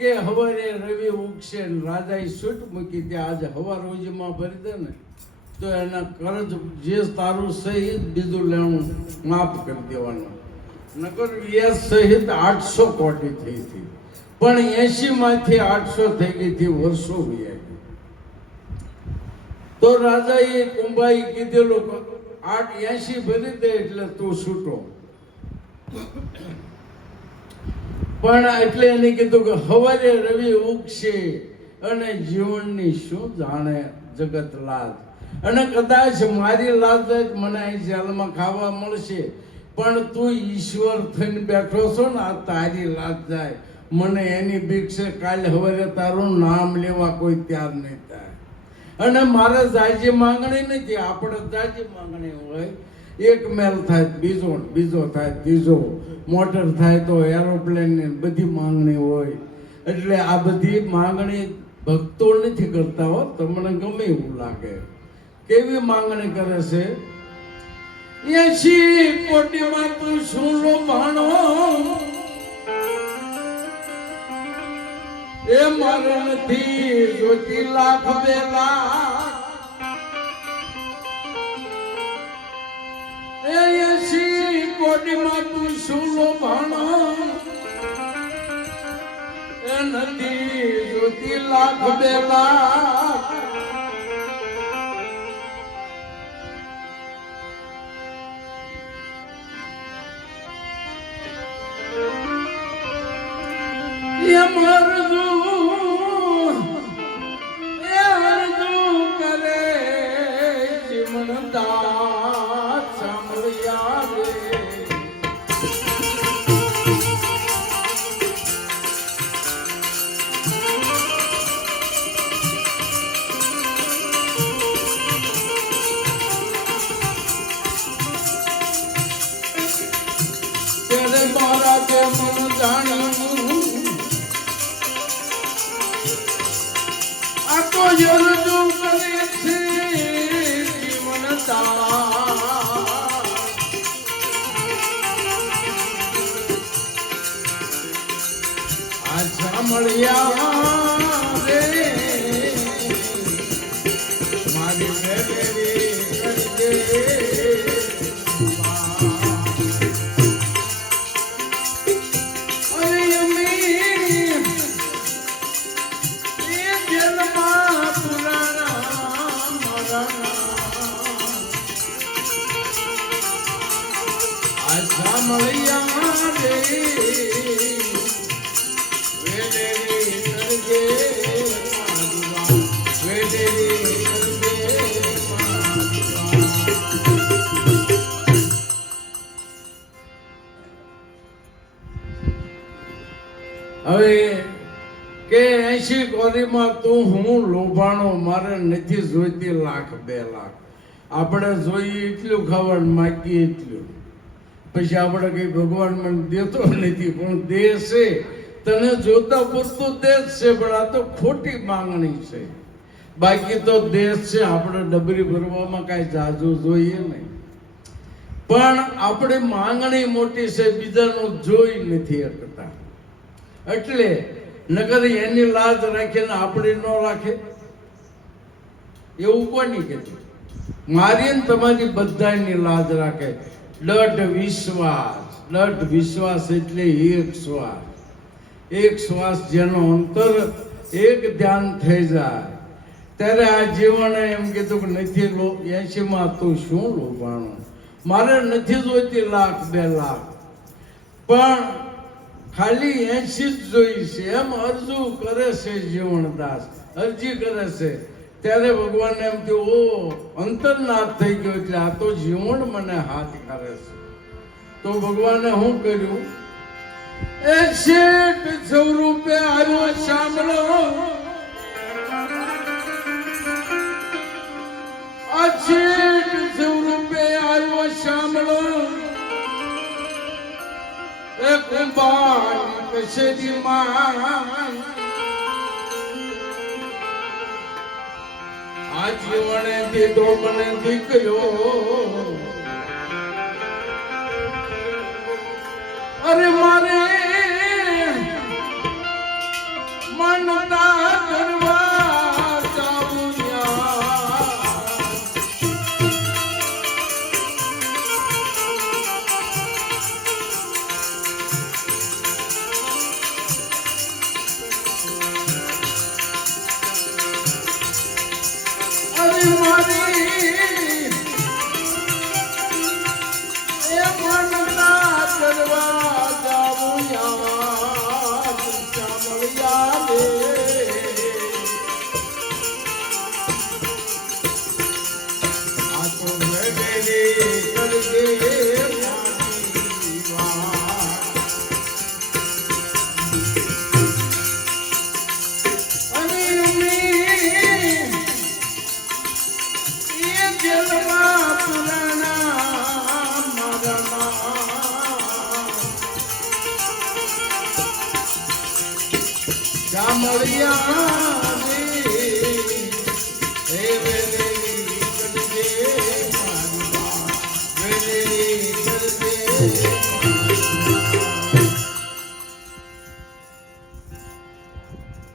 કે હવારે રવિ ઉગશે રાજાએ છૂટ મૂકી ત્યાં આજે હવા રોજમાં ભરી દે ને તો એના કરજ જે તારું સહિત બીજું લેવું માફ કરી દેવાનું નકર વ્યાજ સહિત 800 કોટી થઈ હતી પણ 80 માંથી 800 થઈ ગઈ હતી વર્ષો વ્યાજ તો રાજાએ કુંભાઈ કીધેલું 80 ભરી દે એટલે તું છૂટો પણ એટલે એને કીધું કે હવારે રવિ ઉગશે અને જીવનની શું જાણે જગત લાજ અને કદાચ મારી લાજ જાય મને અહીં જેલમાં ખાવા મળશે પણ તું ઈશ્વર થઈને બેઠો છો ને આ તારી લાજ જાય મને એની બીક છે કાલે હવારે તારું નામ લેવા કોઈ તૈયાર નહીં થાય અને મારે જાજી માંગણી નથી આપણે જાજી માંગણી હોય એક મેલ થાય બીજો થાય ત્રીજો મોટર થાય તો એરોપ્લેન ને બધી માંગણી હોય એટલે આ બધી માંગણી ભક્તો નથી કરતા હો તમને ગમે એવું લાગે કેવી માંગણી કરે છે 80 કોટીમાં તું શું લોભાણો એ મારે નથી જોતી લાખ બે લાખ 80 કોટીમાં તું શું લોભાણો એ નથી જોતી લાખ બે લાખ એ મરજુ કરે ચીમણદાર સાંભળ્યા રે તેરે મારા કે મન જાણ્યું આ તો યરજુ કરે છે જીવનદાર આ સાંભળ્યા રે મારી મેળવી કરજે હવે કે 80 કોટીમાં તું હું લોભાણો મારે નથી જોઈતી લાખ બે લાખ આપણે જોઈએ એટલું ખાવાનું માગીએ એટલું પછી આપણે કઈ ભગવાન મને દેતો નથી પણ દે છે તને જોતા પૂરતું દેશ છે, પણ આ તો ખોટી માંગણી છે. બાકી તો દેશ છે, આપણે ડબરી ભરવામાં કાંઈ જાજુ જોઈએ નહીં, પણ આપણી માંગણી મોટી છે, બીજાનું જોઈ નથી શકતા. એટલે નકર એની લાજ રાખીને આપણી ન રાખે એવું કોની કીધું? મારી ને તમારી બધાની લાજ રાખે. દઢ વિશ્વાસ એટલે એક શ્વાસ. એક શ્વાસ જેનો અંતર એક ધ્યાન થઈ જાય ત્યારે આ જીવન એમ કીધું કે નથી 80માં તું શું લોભાણો, મારે નથી જોઈતી લાખ 2 લાખ, પણ ખાલી 80 જ જોઈ છે એમ અરજુ કરે છે જીવનદાસ, અરજી કરે છે. ત્યારે ભગવાન એમ થયું, ઓ અંતરનાથ થઈ ગયો, એટલે આ તો જીવન મને હાથ કરે છે. તો ભગવાને શું કર્યું? 100 રૂપિયા આવ્યો, સાંભળો, 100 રૂપિયા આવ્યો, સાંભળો. એક બાની કશેરી માં આ જીવને દીધો મને દીકરો, અરે મારે મનતા કરવા જાવું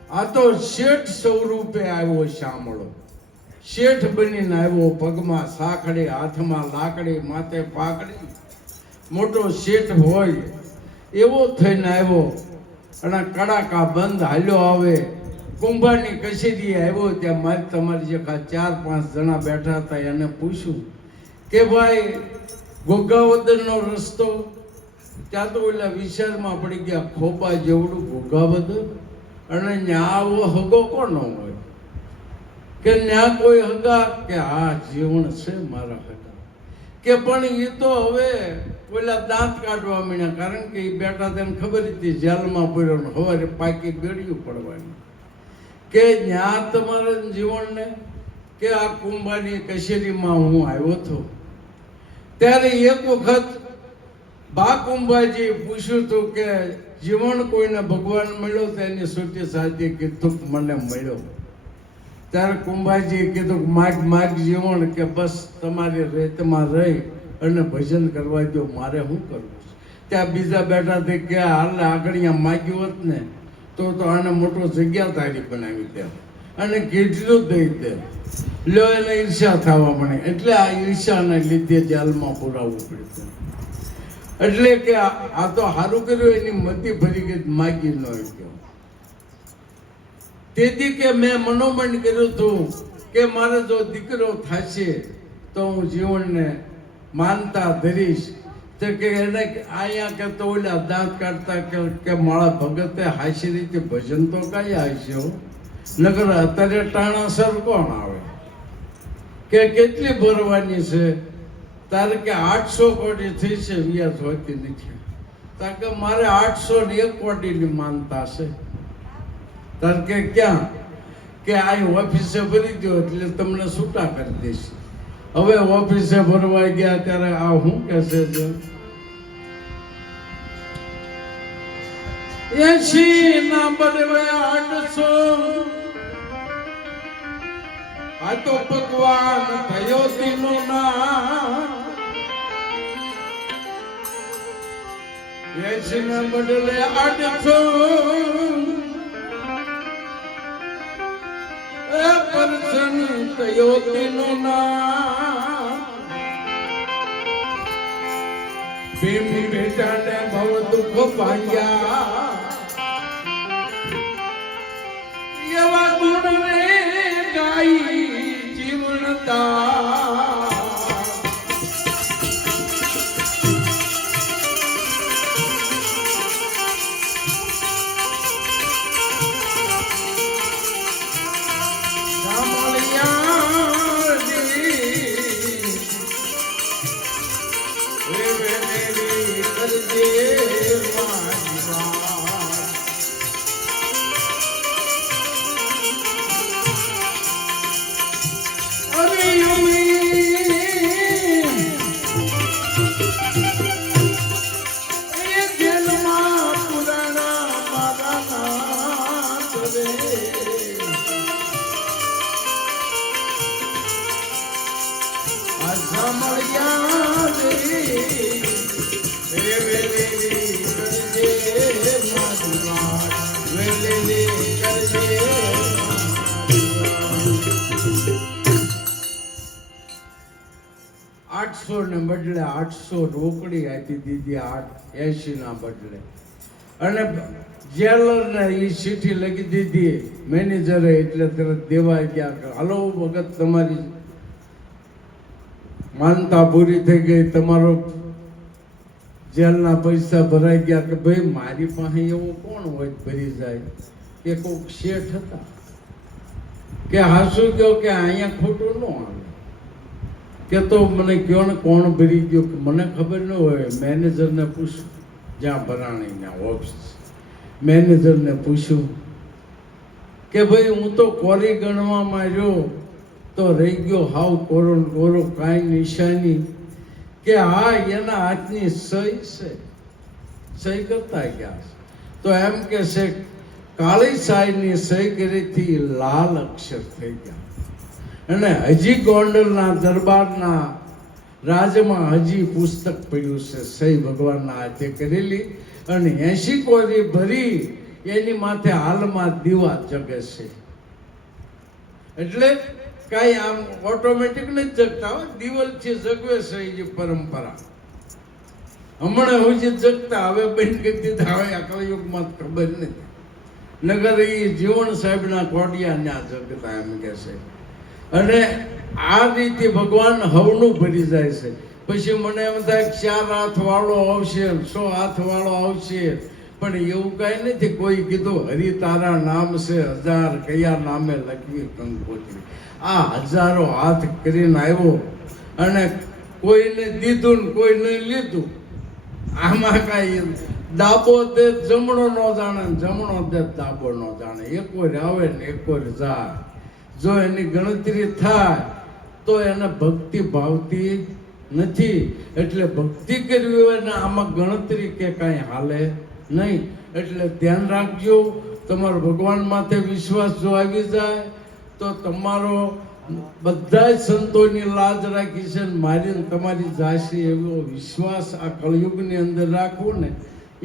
આ તો શેઠ સ્વરૂપે આવ્યો, સાંભળો. શેઠ બનીને આવ્યો, પગમાં સાંકળી, હાથમાં લાકડી, માથે પાકડી, મોટો શેઠ હોય એવો થઈને આવ્યો. અને કડાકા બંધ હાલ્યો આવે. કુંભારની કચેરી આવ્યો, ત્યાં મારી તમારી જે 4-5 જણા બેઠા હતા એને પૂછ્યું કે ભાઈ ઘોઘાવદરનો રસ્તો, ત્યાં તો ઓલા વિચારમાં પડી ગયા, ખોબા જેવડું ઘોઘાવદર, અને ન્યા આવો હગો કોનો હોય કે ન્યા કોઈ હગા કે આ જીવન છે મારા હગા કે, પણ એ તો હવે ઓલા દાંત કાઢવા માંડ્યા, કારણ કે એ બેઠા તેને ખબર હતી જેલમાં પડ્યો ને સવારે પાકી બેડિયું પડવાની, કે ન્યા તમારા જીવનને કે આ કુંભાની કચેરીમાં હું આવ્યો હતો. ત્યારે એક વખત બા કુંભાજી પૂછ્યું હતું કે જીવન કોઈને ભગવાન મળ્યો તો એની સૂટી સાચી કીધું મને મળ્યો. ત્યારે કુંભાજીએ કીધું માગ જીવન કે બસ તમારી રેતમાં રહી અને ભજન કરવા દો, મારે શું કરવું છે. ત્યાં બીજા બેઠા થઈ કે હાલ આગળ માગ્યું હોત ને તો આને મોટો જગ્યા તારી બનાવી દે અને કીધું દઈ દે. લ્યો એને ઈર્ષા થવા મળે, એટલે આ ઈર્ષાને લીધે જેલમાં પુરાવવું પડ્યું. એટલે કે આ તો સારું કર્યું, એની મતી ભરી ગઈ, માગી ન ગયો. તેથી કે મેં મનોમન કર્યું હતું કે મારે જો દીકરો થશે તો હું જીવનને માનતા ધરીશ. તો કે એને અહીંયા કે તો ઓલા દાંત કાઢતા કે મારા ભગતે હાસી રીતે ભજન તો કઈ હાસ્યો, નગર અત્યારે ટાણાસર કોણ આવે કે કેટલી ભરવાની છે. તારે કે 800 કોટી થઈ છે, વ્યાજ હોતી નથી. તારે કે મારે 801 કોટીની માનતા છે. તારે કે ક્યાં કે આ ઓફિસે ભરી દો એટલે તમને છૂટા કરી દઈશ. હવે ઓફિસે ભરવા ગયા ત્યારે આ શું કહેશે છે, 80 ના બદલે 800 આ તો ભગવાન થયો તેનો નામ 80 ના બદલે 800 પરસન થયો તેનો નામ ભીમ બેટાને ભવ દુઃખ ભાંગ્યા એવા ગુણ રે ગાઈ જીવનતા ને બદલે 800 રોકડી આપી દીધી 80 ના બદલે અને જેલર ને એ ચીઠી લખી દીધી મેનેજરે એટલે તરત દેવા ગયા હાલો વખત તમારી માનતા પૂરી થઈ ગઈ તમારો જેલના પૈસા ભરાઈ ગયા કે ભાઈ મારી પાસે એવું કોણ હોય ભરી જાય કે કોઈક શેઠ હતા કે હાસુ ગયો કે અહીંયા ખોટું ન આવે કે તો મને કયો ને કોણ ભરી ગયો કે મને ખબર ન હોય મેનેજરને પૂછ્યું જ્યાં ભરાણીના ઓફિસ મેનેજરને પૂછ્યું કે ભાઈ હું તો કોરી ગણવામાં રહ્યો તો રહી ગયો હાવ કોરો કોરો કાંઈ નિશાની કે હા એના હાથની સહી છે સહી કરતા ગયા તો એમ કે છે કાળી શાહીની સહી કરીથી લાલ અક્ષર થઈ ગયા અને હજી ગોંડલના દરબારના રાજમાં હજી પુસ્તક પડ્યું છે સહી ભગવાનના હાથે કરેલી અને 80 કોરી ભરી એની માથે હાલમાં દીવા જગે છે એટલે કઈ આમ ઓટોમેટિક નથી જગતા હોય દિવલથી જગવે છે એ પરંપરા હમણાં હું જે જગતા હવે બંધ કરી દીધા હવે આ કલયુગમાં ખબર નથી નગર એ જીવન સાહેબના કોડિયા ના જગતા એમ કે છે અને આ રીતે ભગવાન હવનું ભરી જાય છે પછી મને એમ થાય 4 હાથ વાળો આવશે 100 હાથ વાળો આવશે પણ એવું કઈ નથી કોઈ કીધું હરિ તારા નામ છે 1000 કયા નામે લખવી કંકોત્રી આ હજારો હાથ કરીને આવ્યો અને કોઈને દીધું ને કોઈને લીધું આમાં કઈ દાબો દે જમણો ન જાણે જમણો દે દાબો ન જાણે એકોર આવે ને એકોર જાય જો એની ગણતરી થાય તો એને ભક્તિ ભાવતી નથી એટલે ભક્તિ કરવી હોય ને આમાં ગણતરી કે કાંઈ હાલે નહીં એટલે ધ્યાન રાખજો તમારો ભગવાન માથે વિશ્વાસ જો આવી જાય તો તમારો બધા સંતોની લાજ રાખી છે મારી તમારી જાશી એવો વિશ્વાસ આ કળયુગની અંદર રાખવો ને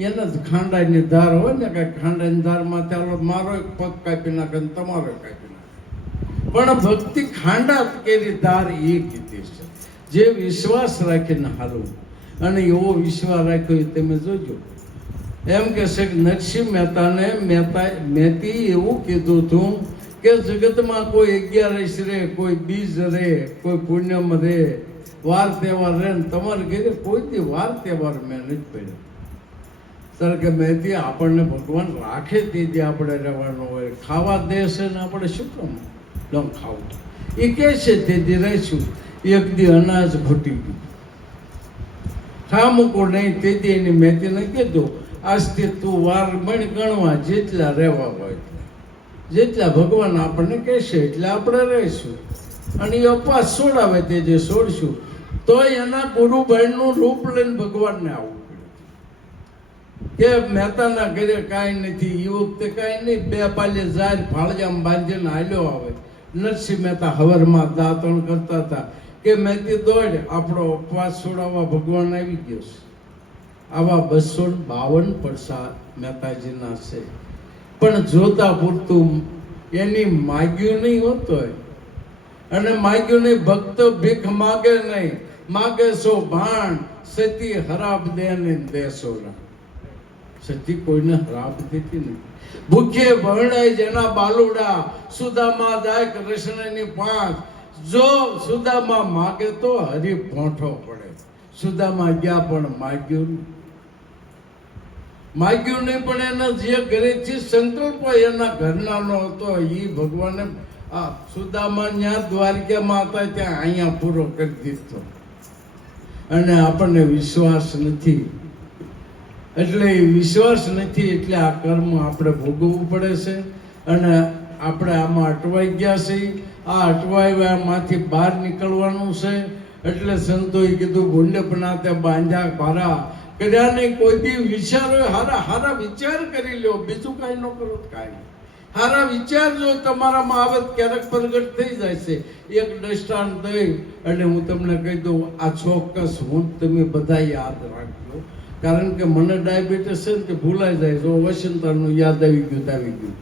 એને જ ખાંડાની ધાર હોય ને કે ખાંડાની ધાર માથે મારો એક પગ કાપી નાખે ને તમારો કાપી નાખે પણ ભક્તિ ખાંડા કેરી ધાર એ કીધી છે જે વિશ્વાસ રાખીને હાલવું અને એવો વિશ્વાસ રાખ્યો તમે જોજો એમ કે છે નરસિંહ મહેતાને મહેતી એવું કીધું હતું કે જગતમાં કોઈ 11 રે કોઈ બીજ રે કોઈ પુણ્યમ રે વાર તહેવાર રે ને તમારે ઘરે કોઈ દી વાર તહેવાર મેં નથી પડ્યો સર કે મહેતી આપણને ભગવાન રાખે તેથી આપણે રહેવાનું હોય ખાવા દે છે ને આપણે શું કામ ન ખાવું એ કહે છે તેથી રહીશું એક દી અનાજ ઘૂટી ગયું ખા મૂકો નહીં તેથી એની મહેતીને કીધું આજથી તું વાર મણ ગણવા જેટલા રહેવા હોય જેટલા ભગવાન આપણને કહેશે એટલે આપણે રહીશું અને એ અપવાસ છોડાવે તે જે છોડશું તો એના ગુરુભાઈનું રૂપ લઈને ભગવાનને આવવું પડ્યું કે મહેતાના ઘરે કાંઈ નથી, એ વખતે કાંઈ નહીં, 2 પાલે જાર ફાળિયામાં બાંધીને હાલ્યો આવે. નરસિંહ મહેતા હવરમાં દાંતણ કરતા હતા કે મહેતી દોડ, આપણો ઉપવાસ છોડાવવા ભગવાન આવી ગયો છે. આવા 252 પ્રસાદ મહેતાજીના છે. પણ જોતા પૂરતું એની માગ્યું નહીં હોતો, અને માગ્યું નહીં. ભક્ત ભીખ માગે નહીં, માગે સો ભાણ, સતી હરાબ દેને દેસોરા. સતી કોઈને હરાબ દેતી નહીં. ભૂખે ભરણાય જેના બાલુડા, સુદામા જાય કૃષ્ણની પાંચ. જો સુદામા માગે તો હરી ભોંઠો પડે. સુદામા ગયા પણ માગ્યું નહીં. માગ્યું નહીં, પણ એના જે ઘરેથી સંકલ્પ એના ઘરનાનો હતો એ ભગવાને આ સુદામા ત્યાં દ્વારકામાં હતા ત્યાં અહીંયા પૂરો કરી દીધો. અને આપણને વિશ્વાસ નથી, એટલે વિશ્વાસ નથી એટલે આ કર્મ આપણે ભોગવવું પડે છે. અને આપણે આમાં અટવાઈ ગયા છીએ. આ અટવાઈમાંથી બહાર નીકળવાનું છે. એટલે સંતોએ કીધું ગુંડપના તે બાંધ્યા ભારા કર્યા નહીં. કોઈ દી વિચારો હારા વિચાર કરી લ્યો, બીજું કાંઈ ન કરો કાંઈ. હારા વિચાર જો તમારામાં આવે ક્યારેક પ્રગટ થઈ જાય છે. એક દ્રષ્ટાંત દઈ અને હું તમને કહી દઉં, આ ચોક્કસ હું તમે બધા યાદ રાખજો. કારણ કે મને ડાયાબિટીસ છે ને કે ભૂલાઈ જાય. જો વસંતાનું યાદ આવી ગયું તો આવી ગયું.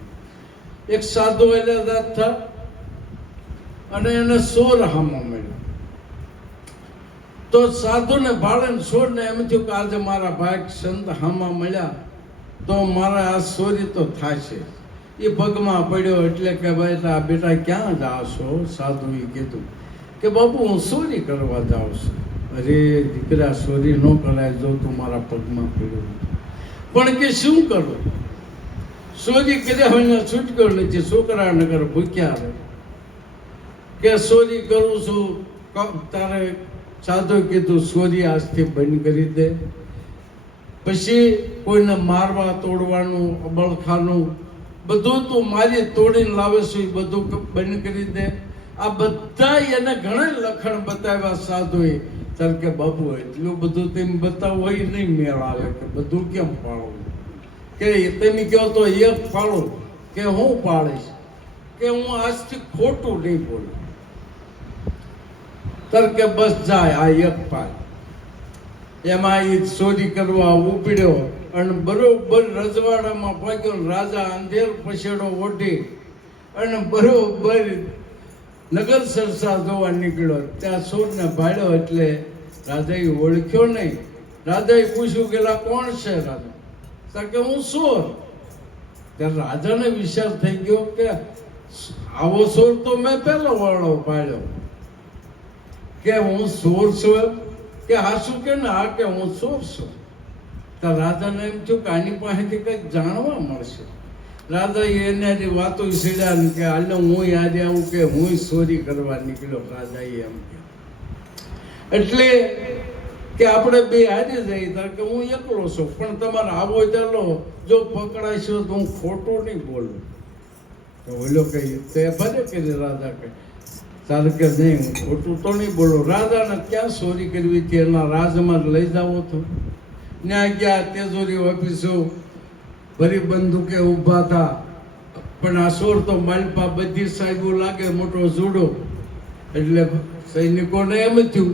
એક સાધુ એલાદાત થા અને એને સોર હામો મળ્યો. તો સાધુને ભાડે સોરને એમ થયું કે આજે મારા ભાઈ સંત હામા મળ્યા તો મારા આ સોરી તો થશે. એ પગમાં પડ્યો. એટલે કે ભાઈ બેટા ક્યાં જાઓ છો? સાધુએ કીધું કે બાપુ હું ચોરી કરવા જાઉં છું. અરે દીકરા, ચોરી ન કરાય જો તું મારા પગમાં પડ્યો. પણ કે શું કરું? ચોરી કર્યા હોય છૂટક્યો નથી. છોકરા નગર ભૂખ્યા રહે. કે ચોરી કરું છું. તારે સાધુએ કીધું ચોરી આજથી બંધ કરી દે. પછી કોઈને મારવા તોડવાનું, અબળખાનું બધું તું મારી તોડીને લાવે છે, એ બધું બંધ કરી દે. આ બધા એને ઘણા લખણ બતાવ્યા સાધુએ. ત્યારે કે બાપુ એટલું બધું તેમ બતાવો એ નહીં મેળ આવે. કે બધું કેમ પાડવું? કે તમે કહો તો એક પાડો. કે હું પાડીશ. કે હું આજથી ખોટું નહીં બોલું. ત્યારે કે બસ જાય આ એક પાડ. એમાં એ ચોરી કરવા ઉપડ્યો અને બરોબર રજવાડામાં પહોંચ્યો. રાજા અંધેર પછેડો ઓઢી અને બરોબર નગર સરસા જોવા નીકળ્યો. ત્યાં ચોરને ભાડ્યો. એટલે રાજાએ ઓળખ્યો નહીં. રાજાએ પૂછ્યું કે કોણ છે? રાજા કે હું ચોર. ત્યારે રાજાને વિચાર થઈ ગયો કે આવો ચોર તો મેં પેલો વાળો પાડ્યો. કે હું ચોર છું? કે હાશું કે ના, કે હું ચોર છું. તો રાજાને એમ થયું કે આની પાસેથી કંઈક જાણવા મળશે. રાજાએ એની વાતો સીડ્યા કે હાલે હું આજે આવું કે હું ચોરી કરવા નીકળ્યો. રાજાએ એમ કે એટલે કે આપણે બે હારી જઈએ. ત્યારે કે હું એકલો છું, પણ તમારે આવો ચાલો, જો પકડાશો તો હું ખોટો નહીં બોલું. તો ઓલો કહી તે ભલે કરી. રાજા કહે તારે કે નહીં, હું ખોટું તો નહીં બોલું. રાજાને ક્યાં ચોરી કરવી હતી? એના રાજમાં લઈ જાવો તો. ત્યાં ગયા તેજોરી ઓફિસો, ભરી બંદૂકે ઊભા હતા. પણ આ ચોર તો માલપા બધી સાહેબો લાગે, મોટો જુડો. એટલે સૈનિકોને એમ થયું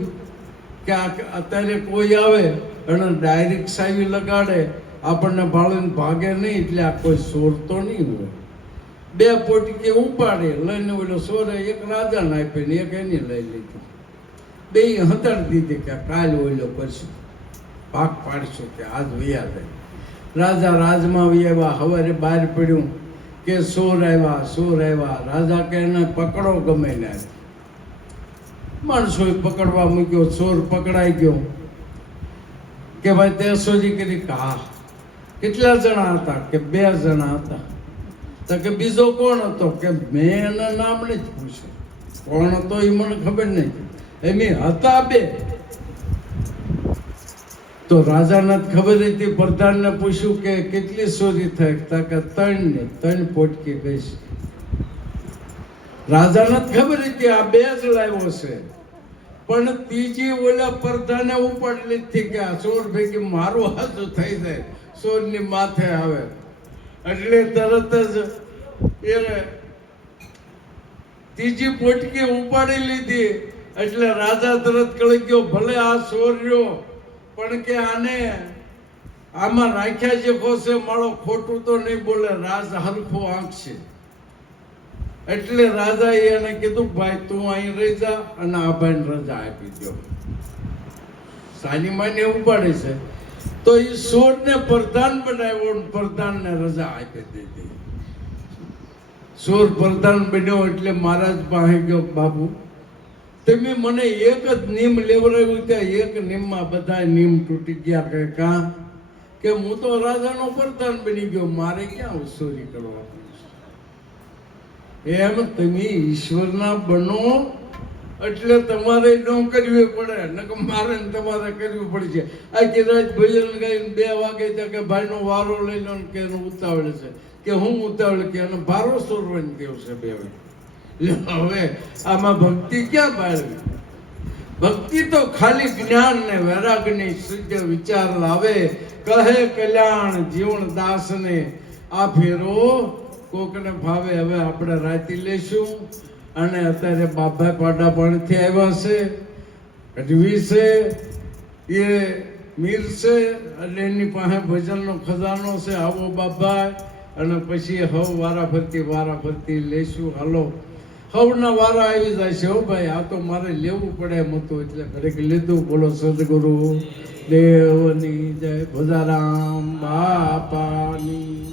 કે અત્યારે કોઈ આવે અને ડાયરેક્ટ સાહેબી લગાડે, આપણને ભાળીને ભાગે નહીં. એટલે આ કોઈ ચોર તો નહીં હોય. 2 પોટકી ઉપાડે લઈને ઓલો સોરે એક રાજાને આપીને એક એની લઈ લીધી. 2 હતાડી દીધી કે કાલ ઓલો કરશું, પાક પાડશું, કે આજ વૈયા જાય. રાજા રાજમાં વૈયા. હવારે બહાર પડ્યું કે ચોર આવ્યા. રાજા કે એને પકડો ગમે ને. માણસોએ પકડવા મૂક્યો. ચોર પકડાઈ ગયો. કે ભાઈ તે ચોરી કરી? હા. કેટલા જણા હતા? કે 2 જણા હતા. તો કે બીજો કોણ હતો? કે મેં એના નામ નથી પૂછ્યું. કોણ હતો એ મને ખબર નહીં. એમ હતા 2. તો રાજાને ખબર હતી. પ્રધાનને પૂછ્યું કે કેટલી ચોરી થઈ? કે 3 પોટકી ગઈ છે. રાજાને ખબર હતી આ 2 જ લાવ્યો છે. પણ ત્રીજી ઓલા પ્રધાને ઉપાડી લીધી કે આ ચોર ભેગી મારું હાથું થઈ જાય. સોરની માથે આવે એટલે તરત જ એ ત્રીજી પોટકી ઉપાડી લીધી એટલે રાજા તરત કળી ગયો ભલે આ સોર રહ્યો પણ કે આને આમાં રાખ્યા જે ખોશે મારો ખોટું તો નહીં બોલે રાજ હરખો આંકશે એટલે રાજાએ એને કીધું ભાઈ તું અહીં રહી જા અને આ ભાઈને રજા આપી દો સાનીમાને ઉપાડે છે તો એ સોરને પ્રધાન બનાવ્યો અને પ્રધાનને રજા આપી દીધી સોર પ્રધાન બન્યો એટલે મહારાજ પાસે ગયો બાબુ તમે મને એક જ નિયમ લેવડાવ્યું ત્યાં એક નિયમમાં બધા નિયમ તૂટી ગયા કે કાં કે હું તો રાજાનો પ્રધાન બની ગયો મારે ક્યાં ચોરી કરવાની એમ તમે ઈશ્વરના બનો એટલે તમારે ન કરવી પડે નકર મારે ને તમારે કરવી પડશે આખી રાત ભજન ગાઈને 2 વાગે ત્યાં કે ભાઈનો વારો લઈ લો કે એનું ઉતાવળ છે કે હું ઉતાવળ કે અને ભારો સોરવાની ટેવ છે 2 વાગે હવે આમાં ભક્તિ ક્યાં બાળવી ભક્તિ તો ખાલી જ્ઞાન ને વૈરાગની શુદ્ધ વિચાર લાવે કહે કલ્યાણ જીવન દાસને આ ફેરો કોકને ભાવે હવે આપણે રાતી લેશું અને અત્યારે બાપા પાડા પાણીથી આવ્યા છે અઢવી છે એ મીર છે એટલે એની પાસે ભજનનો ખજાનો છે આવો બાપા અને પછી હવ વારા ફરતી લેશું હાલો હવના વારા આવી જાય છે હો ભાઈ આ તો મારે લેવું પડે એમ હતું એટલે ઘડીક લીધું બોલો સદગુરુ દેવની જય ભજારામ બાપાની